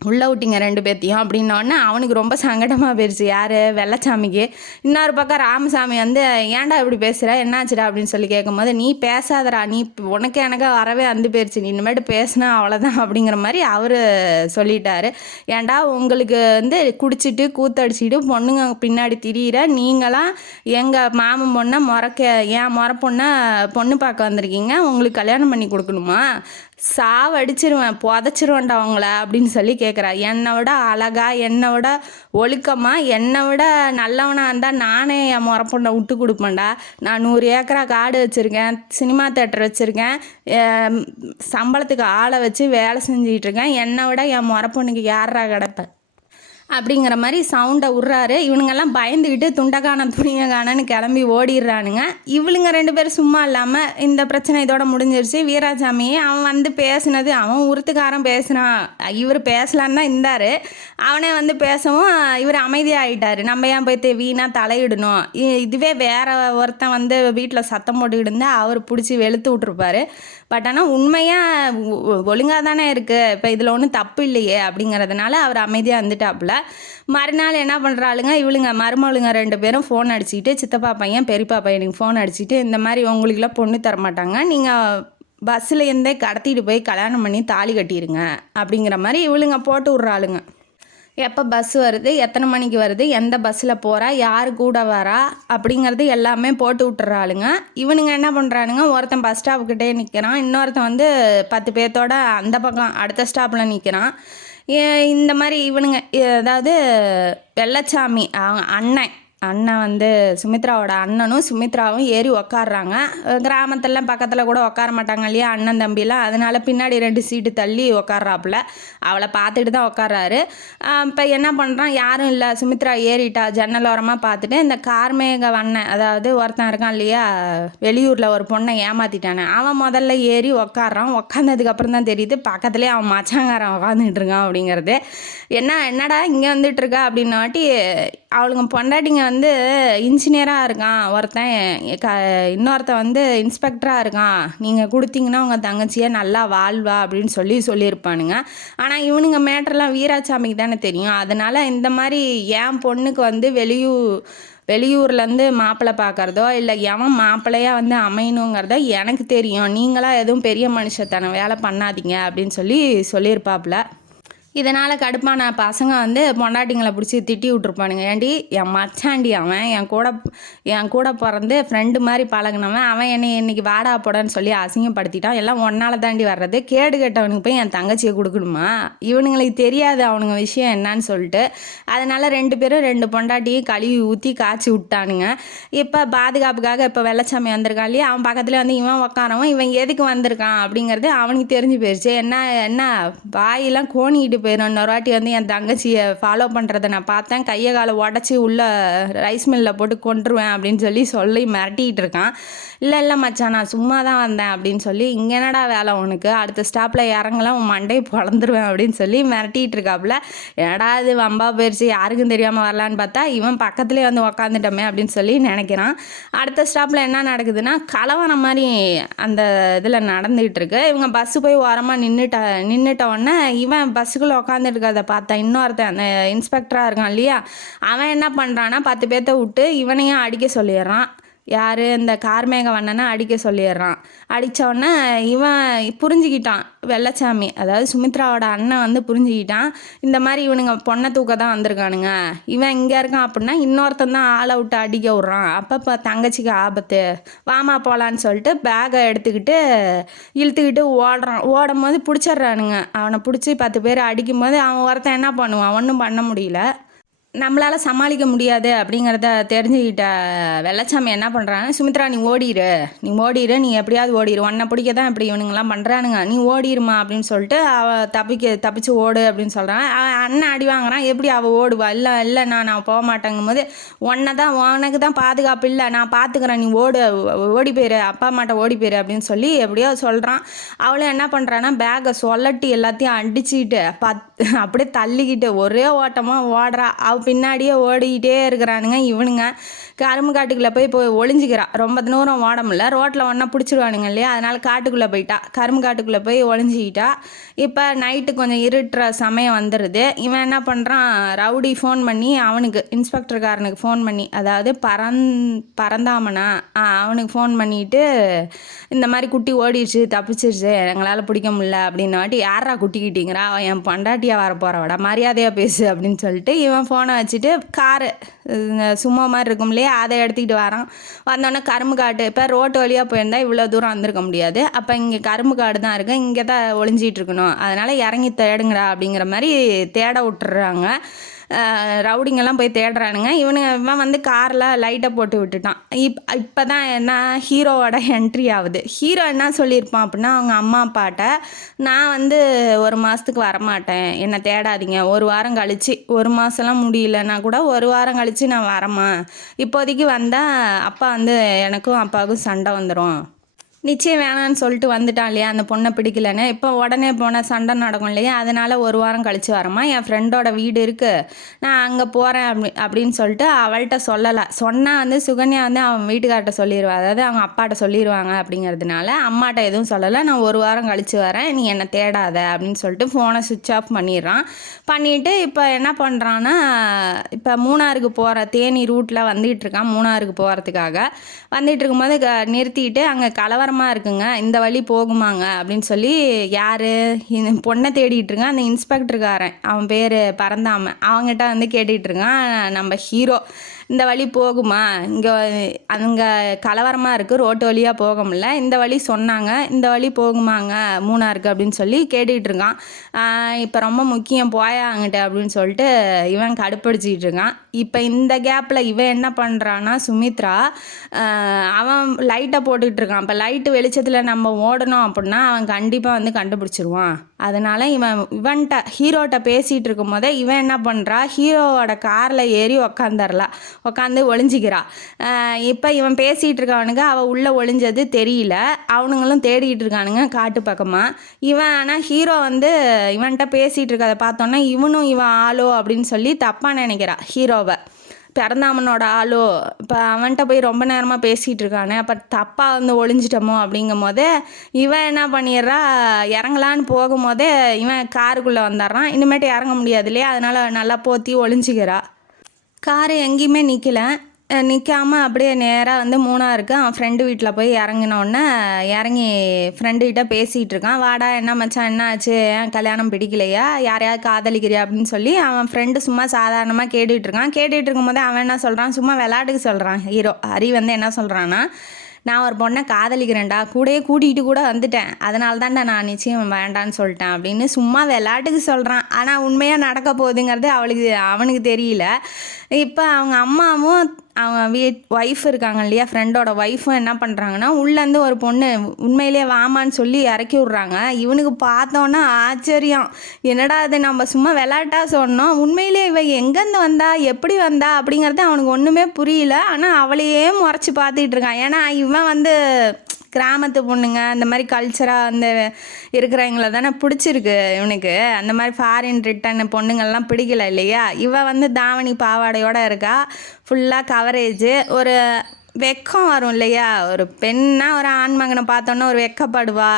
உள்ளே விட்டிங்க 2 பேர்த்தையும் அப்படின்னோடனே அவனுக்கு ரொம்ப சங்கடமாக போயிடுச்சு. யார், வெள்ளச்சாமிக்கு. இன்னொரு பக்கம் ராமசாமி வந்து ஏன்டா இப்படி பேசுகிற, என்னாச்சுடா அப்படின்னு சொல்லி கேட்கும்போது, நீ பேசாதடா, நீ உனக்கு எனக்கு வரவே வந்து போயிடுச்சு, நீ இனிமேட்டு பேசினா அவ்வளோதான் அப்படிங்கிற மாதிரி அவர் சொல்லிட்டாரு. ஏன்டா உங்களுக்கு வந்து குடிச்சிட்டு கூத்தடிச்சிட்டு பொண்ணுங்க பின்னாடி திரியிற நீங்களாம் எங்கள் மாமன் பொண்ணை என் பொண்ணை பொண்ணு பார்க்க வந்திருக்கீங்க, உங்களுக்கு கல்யாணம் பண்ணி கொடுக்கணுமா, சாவடிச்சிருவேன் புதைச்சிருவேன்டா அவங்கள அப்படின்னு சொல்லி கேட்குறா. என்னை விட அழகா, என்னை விட ஒழுக்கமாக, என்னை விட நல்லவனாக இருந்தால் நானே என் பொண்ணை விட்டு கொடுப்பேன்டா. நான் 100 ஏக்கரா காடு வச்சுருக்கேன், சினிமா தேட்டர் வச்சுருக்கேன், சம்பளத்துக்கு ஆளை வச்சு வேலை செஞ்சுக்கிட்டு இருக்கேன், என்னை விட என் பொண்ணுக்கு யாரா கிடப்பேன் அப்படிங்கிற மாதிரி சவுண்டை விட்றாரு. இவனுங்கெல்லாம் பயந்துக்கிட்டு துண்டக்கான துணியக்கானன்னு கிளம்பி ஓடிடுறானுங்க. இவளுங்க 2 பேரும் சும்மா இல்லாமல் இந்த பிரச்சனை இதோட முடிஞ்சிருச்சு. வீராசாமி அவன் வந்து பேசுனது அவன் உருத்துக்காரன் பேசுனான், இவர் பேசலான்னு தான் இருந்தார். அவனே வந்து பேசவும் இவர் அமைதியாகிட்டார். நம்ம ஏன் போய் வீணாக தலையிடணும், இதுவே வேற ஒருத்தன் வந்து வீட்டில் சத்தம் போட்டுக்கிட்டு இருந்தால் அவர் பிடிச்சி வெளுத்து விட்ருப்பாரு. பட் ஆனால் உண்மையாக ஒழுங்காக தானே இருக்குது, இப்போ இதில் ஒன்றும் தப்பு இல்லையே அப்படிங்கிறதுனால அவர் அமைதியாக இருந்துட்டாப்புல. மறுநாள் என்ன பண்ணுறாளுங்க, இவளுங்க மருமவளுங்க 2 பேரும் ஃபோன் அடிச்சுக்கிட்டு, சித்தப்பா பையன் பெரியப்பா பையனுக்கு ஃபோன் அடிச்சுட்டு, இந்த மாதிரி உங்களுக்குலாம் பொண்ணு தர மாட்டாங்க, நீங்கள் பஸ்ஸில் இருந்தே கடத்திட்டு போய் கல்யாணம் பண்ணி தாலி கட்டிடுங்க அப்படிங்கிற மாதிரி இவளுங்க போட்டு விட்றாளுங்க. எப்போ பஸ் வருது, எத்தனை மணிக்கு வருது, எந்த பஸ்ஸில் போகிறா, யார் கூட வரா அப்படிங்கிறது எல்லாமே போட்டு விட்டுறாளுங்க. இவனுங்க என்ன பண்ணுறானுங்க, ஒருத்தன் பஸ் ஸ்டாப்புக்கிட்டே நிற்கிறான், இன்னொருத்தன் வந்து 10 பேர்த்தோட அந்த பக்கம் அடுத்த ஸ்டாப்பில் நிற்கிறான். இந்த மாதிரி இவனுங்க, அதாவது வெள்ளச்சாமி அவங்க அண்ணன் வந்து சுமித்ராவோட அண்ணனும் சுமித்ராவும் ஏறி உக்காடுறாங்க. கிராமத்தில் பக்கத்தில் கூட உட்கார மாட்டாங்க இல்லையா அண்ணன் தம்பிலாம், அதனால பின்னாடி 2 சீட்டு தள்ளி உக்காடுறாப்புல. அவளை பார்த்துட்டு தான் உட்கார்றாரு. இப்போ என்ன பண்ணுறான், யாரும் இல்லை, சுமித்ரா ஏறிட்டா. ஜன்னல் ஓரமாக பார்த்துட்டு இந்த கார்மேக அண்ணன், அதாவது ஒருத்தன் இருக்கான் இல்லையா வெளியூரில் ஒரு பொண்ணை ஏமாற்றிட்டானே, அவன் முதல்ல ஏறி உக்காடுறான். உக்காந்ததுக்கப்புறம் தான் தெரியுது பக்கத்துலேயே அவன் மச்சாங்காரன் உக்காந்துட்டு இருக்கான் அப்படிங்கிறது. என்னடா இங்கே வந்துட்டுருக்கா அப்படின்னாட்டி, அவளுங்க பொண்டாட்டிங்க வந்து இன்ஜினியராக இருக்கான் ஒருத்தன், இன்னொருத்தன் வந்து இன்ஸ்பெக்டராக இருக்கான், நீங்கள் கொடுத்தீங்கன்னா உங்கள் தங்கச்சியை நல்லா வாழ்வா அப்படின்னு சொல்லியிருப்பானுங்க. ஆனால் இவனுங்க மேட்டர்லாம் வீராசாமிக்கு தானே தெரியும். அதனால் இந்த மாதிரி என் பொண்ணுக்கு வந்து வெளியூர்லேருந்து மாப்பிள்ளை பார்க்குறதோ இல்லை எவன் மாப்பிள்ளையாக வந்து அமையணுங்கிறதோ எனக்கு தெரியும், நீங்களாம் எதுவும் பெரிய மனுஷத்தனை வேலை பண்ணாதீங்க அப்படின்னு சொல்லியிருப்பாப்புல. இதனால் கடுப்பான பசங்க வந்து பொண்டாட்டிங்களை பிடிச்சி திட்டி விட்ருப்பானுங்க. ஏண்டி என் மச்சாண்டி அவன், என் கூட பிறந்து ஃப்ரெண்டு மாதிரி பழகினவன், அவன் என்னை இன்னைக்கு வாடா போடான்னு சொல்லி அசிங்கப்படுத்திட்டான், எல்லாம் ஒன்னால் தாண்டி வர்றது, கேடு கெட்டவனுக்கு போய் என் தங்கச்சியை கொடுக்கணுமா, இவனுங்களுக்கு தெரியாது அவனுங்க விஷயம் என்னன்னு சொல்லிட்டு. அதனால் 2 பேரும் 2 பொண்டாட்டியும் கழுவி ஊற்றி காய்ச்சி விட்டானுங்க. இப்போ பாதுகாப்புக்காக இப்போ வெள்ளச்சாமி வந்திருக்கான் இல்லையா, அவன் பக்கத்தில் வந்து இவன் உக்காரவன், இவன் எதுக்கு வந்திருக்கான் அப்படிங்கிறது அவனுக்கு தெரிஞ்சு போயிடுச்சு. என்ன வாயெல்லாம் கோணிக்கிட்டு போயிடும். இன்னொரு வாட்டி வந்து என் தங்கச்சியை ஃபாலோ பண்ணுறதை நான் பார்த்தேன், கையை காலை உடச்சி உள்ளே ரைஸ் மில்லில் போட்டு கொண்டுருவேன் அப்படின்னு சொல்லி மிரட்டிகிட்டு இருக்கான். இல்லை மச்சான் நான் சும்மா தான் வந்தேன் அப்படின்னு சொல்லி, இங்கே என்னடா வேலை உனக்கு, அடுத்த ஸ்டாப்பில் இறங்கலாம் உன் மண்டையை பொழந்துருவேன் அப்படின்னு சொல்லி மிரட்டிகிட்டு இருக்காப்புல. என்னடா இது வம்பா போயிடுச்சு, யாருக்கும் தெரியாமல் வரலான்னு பார்த்தா இவன் பக்கத்துலேயே வந்து உக்காந்துட்டோமே அப்படின்னு சொல்லி நினைக்கிறான். அடுத்த ஸ்டாப்பில் என்ன நடக்குதுன்னா, கலவரம் மாதிரி அந்த இதில் நடந்துகிட்டு இருக்கு. இவங்க பஸ்ஸு போய் ஓரமாக நின்றுட்ட உடனே இவன் பஸ்ஸுக்குள்ளே உட்காந்துட்டு இருக்கிறத பார்த்தா இன்னொருத்தன் அந்த இன்ஸ்பெக்டராக இருக்கான் இல்லையா, அவன் என்ன பண்ணுறான்னா 10 பேர்த்த விட்டு இவனையும் அடிக்க சொல்லிடுறான். யார், இந்த கார்மேக வண்ணனை அடிக்க சொல்லிடுறான். அடித்தோடனே இவன் புரிஞ்சுக்கிட்டான், வெள்ளச்சாமி அதாவது சுமித்ராவோட அண்ணன் வந்து புரிஞ்சுக்கிட்டான், இந்த மாதிரி இவனுங்க பொண்ணை தூக்க தான் வந்திருக்கானுங்க, இவன் இங்கே இருக்கான் அப்படின்னா இன்னொருத்தன் தான் ஆளை விட்டு அடிக்க விட்றான், அப்போ தங்கச்சிக்கு ஆபத்து, வாமா போகலான்னு சொல்லிட்டு பேக்கை எடுத்துக்கிட்டு இழுத்துக்கிட்டு ஓடும் போது பிடிச்சிட்றானுங்க. அவனை பிடிச்சி 10 பேர் அடிக்கும்போது அவன் ஒருத்தன் என்ன பண்ணுவான், ஒன்றும் பண்ண முடியல. நம்மளால் சமாளிக்க முடியாது அப்படிங்கிறத தெரிஞ்சுக்கிட்ட வெள்ளச்சாமி என்ன பண்ணுறாங்க, சுமித்ரா நீ ஓடிடு, நீ எப்படியாவது ஓடிடு, உன்னை பிடிக்க தான் இப்படி இவனுங்கெல்லாம் பண்ணுறானுங்க, நீ ஓடிடுமா அப்படின்னு சொல்லிட்டு அவள் தப்பிச்சு ஓடு அப்படின்னு சொல்கிறான். அவன் அண்ணன் அடி வாங்குறான், எப்படி அவள் ஓடுவா, இல்லை நான் போக மாட்டேங்கும் போது உனக்கு தான் பாதுகாப்பு இல்லை, நான் பார்த்துக்கிறேன், நீ ஓடி போயிரு, அப்பா அம்மாட்ட ஓடி போயிரு அப்படின்னு சொல்லி எப்படியோ சொல்கிறான். அவளும் என்ன பண்ணுறான்னா பேக்கை சொல்லட்டி எல்லாத்தையும் அடிச்சுக்கிட்டு அப்படியே தள்ளிக்கிட்டு ஒரே ஓட்டமாக ஓடுறா. பின்னாடியே ஓடிக்கிட்டே இருக்கிறானுங்க இவனுங்க. கரும்பு காட்டுக்குள்ளே போய் ஒளிஞ்சிக்கிறா. ரொம்ப தூரம் ஓட முடியல, ரோட்டில் ஒன்றா பிடிச்சிருவானுங்க இல்லையா, அதனால் காட்டுக்குள்ளே போயிட்டா, கரும்பு காட்டுக்குள்ளே போய் ஒளிஞ்சிக்கிட்டா. இப்போ நைட்டு கொஞ்சம் இருட்டுற சமயம் வந்துடுது. இவன் என்ன பண்ணுறான், ரவுடி ஃபோன் பண்ணி அவனுக்கு இன்ஸ்பெக்டர்காரனுக்கு ஃபோன் பண்ணி, அதாவது பரந்தாமனா அவனுக்கு ஃபோன் பண்ணிவிட்டு இந்த மாதிரி குட்டி ஓடிடுச்சு, தப்பிச்சிருச்சு, எங்களால் பிடிக்க முடியல அப்படின்னாட்டி, யாரா குட்டிக்கிட்டீங்கிறா, அவன் என் பொண்டாட்டியாக வர போகிறவடா, மரியாதையாக பேசு அப்படின்னு சொல்லிட்டு இவன் ஃபோனை வச்சுட்டு காரு சும்மா மாதிரி இருக்கும் இல்லையா அதை எடுத்துக்கிட்டு வரான். வந்தோடனே கரும்பு காட்டு, இப்போ ரோட்டு வழியாக போயிருந்தா இவ்வளோ தூரம் வந்திருக்க முடியாது, அப்போ இங்கே கரும்பு காடு தான் இருக்குது, இங்கே தான் ஒளிஞ்சிட்டு இருக்கணும், அதனால் இறங்கி தேடுங்கடா அப்படிங்கிற மாதிரி தேட விட்டுறாங்க. ரவுடிங்கெல்லாம் போய் தேடுறானுங்க. இவன் வந்து காரில் லைட்டை போட்டு விட்டுட்டான். இப்போ தான் என்ன ஹீரோவோட என்ட்ரி ஆகுது. ஹீரோ என்ன சொல்லியிருப்பான் அப்படின்னா, அவங்க அம்மா அப்பாட்ட நான் வந்து 1 மாதத்துக்கு வரமாட்டேன், என்னை தேடாதீங்க, 1 வாரம் கழித்து, 1 மாதம்லாம் முடியலன்னா கூட 1 வாரம் கழித்து நான் வரமா, இப்போதைக்கு வந்தால் அப்பா வந்து எனக்கும் அப்பாவுக்கும் சண்டை வந்துடும், நிச்சயம் வேணான்னு சொல்லிட்டு வந்துட்டான் இல்லையா, அந்த பொண்ணை பிடிக்கலன்னு. இப்போ உடனே போனால் சண்டை நடக்கும் இல்லையா, அதனால் 1 வாரம் கழித்து வரமா, என் ஃப்ரெண்டோட வீடு இருக்குது, நான் அங்கே போகிறேன் அப்படின்னு சொல்லிட்டு அவள்கிட்ட சொல்லலை. சொன்னால் வந்து சுகன்யா வந்து அவன் வீட்டுக்கார்ட்ட சொல்லிடுவா, அதாவது அவங்க அப்பாட்ட சொல்லிடுவாங்க அப்படிங்கிறதுனால அம்மாட்ட எதுவும் சொல்லலை. நான் 1 வாரம் கழித்து வரேன், நீ என்னை தேடாத அப்படின்னு சொல்லிட்டு ஃபோனை சுவிட்ச் ஆஃப் பண்ணிடுறான். பண்ணிவிட்டு இப்போ என்ன பண்ணுறான்னா, இப்போ மூணாருக்கு போகிற தேனி ரூட்டில் வந்துகிட்டு இருக்கான். மூணாருக்கு போகிறதுக்காக வந்துட்டு இருக்கும்போது நிறுத்திட்டு அங்கே கலவரம் இருக்குங்க, இந்த வழி போகுமாங்க அப்படின்னு சொல்லி யார் இந்த பொண்ணை தேடிட்டு இருக்கான். அந்த இன்ஸ்பெக்டருக்காரன், அவன் பேர் பரந்தாமன், அவங்ககிட்ட வந்து கேட்டுட்டு இருக்கான் நம்ம ஹீரோ, இந்த வழி போகுமா, இங்கே அங்கே கலவரமாக இருக்குது, ரோட்டு வழியாக போக முடியல, இந்த வழி சொன்னாங்க, இந்த வழி போகுமாங்க மூணாருக்கு அப்படின்னு சொல்லி கேட்டுக்கிட்டு இருக்கான். இப்போ ரொம்ப முக்கியம் போயா அங்கிட்ட அப்படின்னு சொல்லிட்டு இவன் கடுப்படிச்சிக்கிட்டு இருக்கான். இப்போ இந்த கேப்பில் இவன் என்ன பண்ணுறான்னா, சுமித்ரா அவன் லைட்டை போட்டுக்கிட்டு இருக்கான். இப்போ லைட்டு வெளிச்சத்தில் நம்ம ஓடணும் அப்படின்னா அவன் கண்டிப்பாக வந்து கண்டுபிடிச்சிருவான். அதனால் இவன்கிட்ட ஹீரோட்ட பேசிகிட்டு இருக்கும் போதே இவன் என்ன பண்ணுறா, ஹீரோவோட காரில் ஏறி உக்காந்து ஒளிஞ்சிக்கிறா. இப்போ இவன் பேசிகிட்டு இருக்கவனுக்கு அவள் உள்ளே ஒளிஞ்சது தெரியல, அவனுங்களும் தேடிக்கிட்டு இருக்கானுங்க காட்டு பக்கமாக. இவன் ஆனால் ஹீரோ வந்து இவன்கிட்ட பேசிகிட்டு இருக்கதை பார்த்தோன்னா இவனும் இவன் ஆளோ அப்படின்னு சொல்லி தப்பாக நினைக்கிறா ஹீரோவை, பரந்தாமனோட ஆளோ. இப்போ அவன்கிட்ட போய் ரொம்ப நேரமாக பேசிகிட்டு இருக்கானே, அப்போ தப்பாக வந்து ஒளிஞ்சிட்டோமோ அப்படிங்கும் போதே இவன் என்ன பண்ணிடுறா, இறங்கலான்னு போகும்போதே இவன் காருக்குள்ளே வந்துடுறான். இனிமேட்டு இறங்க முடியாது இல்லையா, அதனால் நல்லா போற்றி ஒளிஞ்சிக்கிறா. காரு எங்கேயுமே நிற்காமல் அப்படியே நேராக வந்து மூணாருக்கு அவன் ஃப்ரெண்டு வீட்டில் போய் இறங்கி ஃப்ரெண்டுகிட்ட பேசிகிட்டு இருக்கான். வாடா என்ன மச்சான் என்ன ஆச்சு, ஏன் கல்யாணம் பிடிக்கலையா, யாரையாவது காதலிக்கிறியா அப்படின்னு சொல்லி அவன் ஃப்ரெண்டு சும்மா சாதாரணமாக கேட்டுகிட்டு இருக்கான். கேட்டுகிட்டு இருக்கும்போதே அவன் என்ன சொல்கிறான், சும்மா விளையாட்டுக்கு சொல்கிறான் ஹீரோ. ஹரி வந்து என்ன சொல்கிறான்னா, நான் ஒரு பொண்ணை காதலிக்கிறேன்டா, கூட்டிகிட்டு கூட வந்துட்டேன், அதனால தான்டா நான் நிச்சயம் வேண்டான்னு சொல்லிட்டேன் அப்படின்னு சும்மா விளையாட்டுக்கு சொல்கிறான். ஆனால் உண்மையாக நடக்க போகுதுங்கிறது அவனுக்கு தெரியல. இப்போ அவங்க அம்மாவும் அவங்க ஒய்ஃப் இருக்காங்க இல்லையா, ஃப்ரெண்டோட ஒய்ஃபும் என்ன பண்ணுறாங்கன்னா, உள்ளேருந்து ஒரு பொண்ணு உண்மையிலே வாமான்னு சொல்லி இறக்கி விட்றாங்க. இவனுக்கு பார்த்தோன்னா ஆச்சரியம், என்னடா அது நம்ம சும்மா விளையாட்டாக சொன்னோம், உண்மையிலே இவ எங்கேருந்து வந்தா எப்படி வந்தா அப்படிங்கிறது அவனுக்கு ஒன்றுமே புரியல. ஆனால் அவளையே முறைச்சி பார்த்துக்கிட்டு இருக்கான். ஏன்னா இவன் வந்து கிராமத்து பொண்ணுங்க அந்த மாதிரி கல்ச்சராக அந்த இருக்கிறவங்கள தானே பிடிச்சிருக்கு இவனுக்கு. அந்த மாதிரி ஃபாரின் ரிட்டன் பொண்ணுங்கள்லாம் பிடிக்கல இல்லையா. இவன் வந்து தாவணி பாவாடையோடு இருக்கா, ஃபுல்லாக கவரேஜு. ஒரு வெக்கம் வரும் இல்லையா, ஒரு பெண்ணா ஒரு ஆண்மகனை பார்த்தோன்னா ஒரு வெக்கப்படுவா.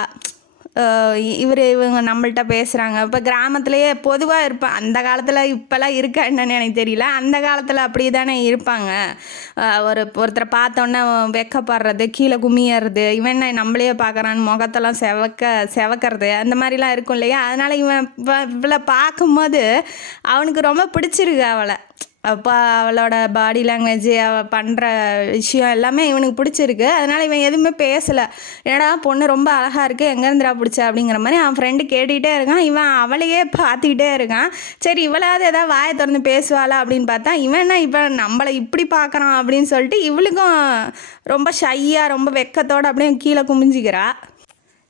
இவங்க நம்மள்கிட்ட பேசுகிறாங்க. இப்போ கிராமத்துலேயே பொதுவாக இருப்பேன், அந்த காலத்தில் இப்போல்லாம் இருக்கா என்னன்னு எனக்கு தெரியல, அந்த காலத்தில் அப்படி தானே இருப்பாங்க. ஒருத்தரை பார்த்தோன்னே வெக்கப்படுறது, கீழே குமியறது, இவன் நம்மளையே பார்க்குறான்னு முகத்தெல்லாம் செவக்கிறது, அந்த மாதிரிலாம் இருக்கும் இல்லையா. அதனால் இவளை பார்க்கும்போது அவனுக்கு ரொம்ப பிடிச்சிருக்கு அவளை. அப்போ அவளோட பாடி லாங்குவேஜ், அவள் பண்ணுற விஷயம் எல்லாமே இவனுக்கு பிடிச்சிருக்கு. அதனால் இவன் எதுவுமே பேசலை. என்னடா பொண்ணு ரொம்ப அழகாக இருக்குது, எங்கேருந்துடா பிடிச்ச அப்படிங்கிற மாதிரி அவன் ஃப்ரெண்டு கேட்டுக்கிட்டே இருக்கான். இவன் அவளையே பார்த்துக்கிட்டே இருக்கான். சரி இவளாவது ஏதாவது வாயை திறந்து பேசுவாளா அப்படின்னு பார்த்தா இவன்னா இப்போ நம்மளை இப்படி பார்க்குறான் அப்படின்னு சொல்லிட்டு இவளுக்கும் ரொம்ப ஷையாக ரொம்ப வெக்கத்தோடு அப்படியே கீழே குமிஞ்சிக்கிறா.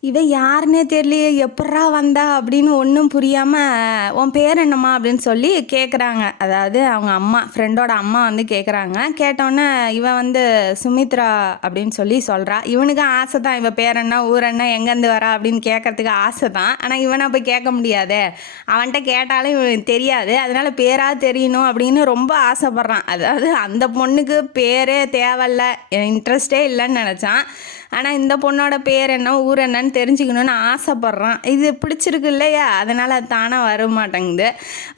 இவன் யாருன்னே தெரியலையே, எப்பட்றா வந்தா அப்படின்னு ஒன்றும் புரியாமல் உன் பேர் என்னம்மா அப்படின்னு சொல்லி கேட்குறாங்க. அதாவது அவங்க அம்மா, ஃப்ரெண்டோட அம்மா வந்து கேட்குறாங்க. கேட்டோன்னே இவன் வந்து சுமித்ரா அப்படின்னு சொல்லி சொல்கிறா. இவனுக்கு ஆசை தான், இவன் பேர் என்ன, ஊர் என்ன, எங்கேருந்து வரா அப்படின்னு கேட்கறதுக்கு ஆசை தான். ஆனால் இவனை போய் கேட்க முடியாது, அவன்கிட்ட கேட்டாலும் இவனுக்கு தெரியாது. அதனால் பேராக தெரியணும் அப்படின்னு ரொம்ப ஆசைப்பட்றான். அதாவது அந்த பொண்ணுக்கு பேரே தேவையில்ல, இன்ட்ரெஸ்டே இல்லைன்னு நினச்சான். ஆனால் இந்த பொண்ணோட பேர் என்ன, ஊர் என்னன்னு தெரிஞ்சுக்கணுன்னு ஆசைப்பட்றான். இது பிடிச்சிருக்கு இல்லையா, அதனால் அது தானாக வர மாட்டேங்குது.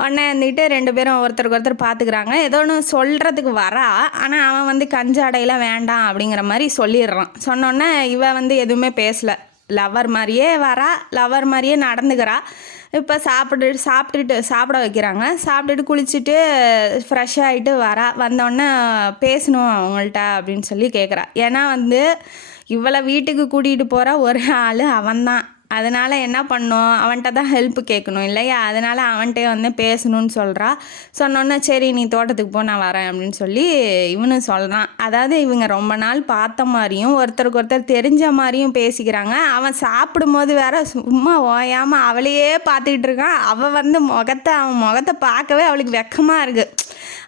உடனே வந்துட்டு 2 பேரும் ஒருத்தருக்கு ஒருத்தர் பார்த்துக்கிறாங்க. ஏதோ ஒன்று சொல்கிறதுக்கு வரா, ஆனால் அவன் வந்து கஞ்சாடையெல்லாம் வேண்டாம் அப்படிங்கிற மாதிரி சொல்லிடுறான். சொன்னோன்னே இவன் வந்து எதுவுமே பேசலை, லவர் மாதிரியே வரா, லவர் மாதிரியே நடந்துக்கிறா. இப்போ சாப்பிட வைக்கிறாங்க. சாப்பிட்டுட்டு குளிச்சுட்டு ஃப்ரெஷ் ஆகிட்டு வரா. வந்தோடனே பேசணும் அவங்கள்ட்ட அப்படின்னு சொல்லி கேட்குறா. ஏன்னா வந்து இவளை வீட்டுக்கு கூட்டிகிட்டு போகிற ஒரு ஆள் அவன்தான். அதனால் என்ன பண்ணோம், அவன்கிட்ட தான் ஹெல்ப் கேட்கணும் இல்லையா, அதனால் அவன்கிட்டே வந்து பேசணும்னு சொல்கிறா. சொன்னோன்னே சரி நீ தோட்டத்துக்கு போ நான் வரேன் அப்படின்னு சொல்லி இவனும் சொல்கிறான். அதாவது இவங்க ரொம்ப நாள் பார்த்த மாதிரியும் ஒருத்தருக்கு ஒருத்தர் தெரிஞ்ச மாதிரியும் பேசிக்கிறாங்க. அவன் சாப்பிடும்போது வேற சும்மா ஓயாமல் அவளையே பார்த்துக்கிட்டு இருக்கான். அவன் வந்து அவன் முகத்தை பார்க்கவே அவளுக்கு வெக்கமாக இருக்குது.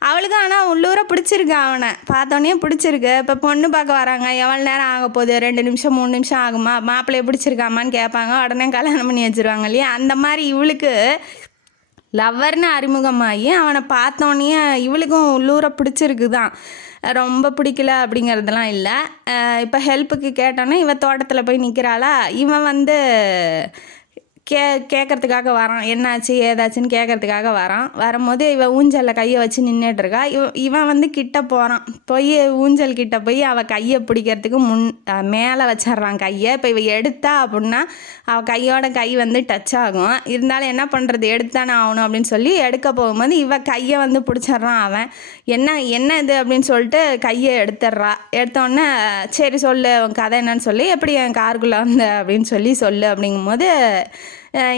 அவளுக்கு ஆனால் உள்ளூரை பிடிச்சிருக்கு, அவனை பார்த்தோன்னே பிடிச்சிருக்கு. இப்போ பொண்ணு பார்க்க வராங்க, எவ்வளோ நேரம் ஆக போகுது, 2 நிமிஷம் 3 நிமிஷம் ஆகுமா, மாப்பிள்ளைய பிடிச்சிருக்காமான்னு கேட்பாங்க, உடனே கல்யாணம் பண்ணி வச்சுருவாங்க இல்லையா. அந்த மாதிரி இவளுக்கு லவ்வர்னு அறிமுகமாகி அவனை பார்த்தோன்னே இவளுக்கும் உள்ளூரை பிடிச்சிருக்கு தான், ரொம்ப பிடிக்கல அப்படிங்கிறதுலாம் இல்லை. இப்போ ஹெல்ப்புக்கு கேட்டோன்னே இவன் தோட்டத்தில் போய் நிற்கிறாளா. இவன் வந்து கேட்கறதுக்காக வரான், என்னாச்சு ஏதாச்சுன்னு கேட்கறதுக்காக வரான். வரும்போது இவன் ஊஞ்சலில் கையை வச்சு நின்றுட்டுருக்கா. இவன் வந்து கிட்ட போகிறான். போய் ஊஞ்சல் கிட்ட போய் அவள் கையை பிடிக்கிறதுக்கு மேலே வச்சிட்றான் கையை. இப்போ இவ எடுத்தா அப்படின்னா அவள் கையோட கை வந்து டச் ஆகும். இருந்தாலும் என்ன பண்ணுறது, எடுத்தானே ஆகணும் அப்படின்னு சொல்லி எடுக்க போகும்போது இவன் கையை வந்து பிடிச்சிட்றான். அவன் என்ன இது அப்படின்னு சொல்லிட்டு கையை எடுத்துட்றா. எடுத்தோடனே சரி சொல்லு உன் கதை என்னன்னு சொல்லி, எப்படி என் காருக்குள்ளே வந்த அப்படின்னு சொல்லு அப்படிங்கும்போது,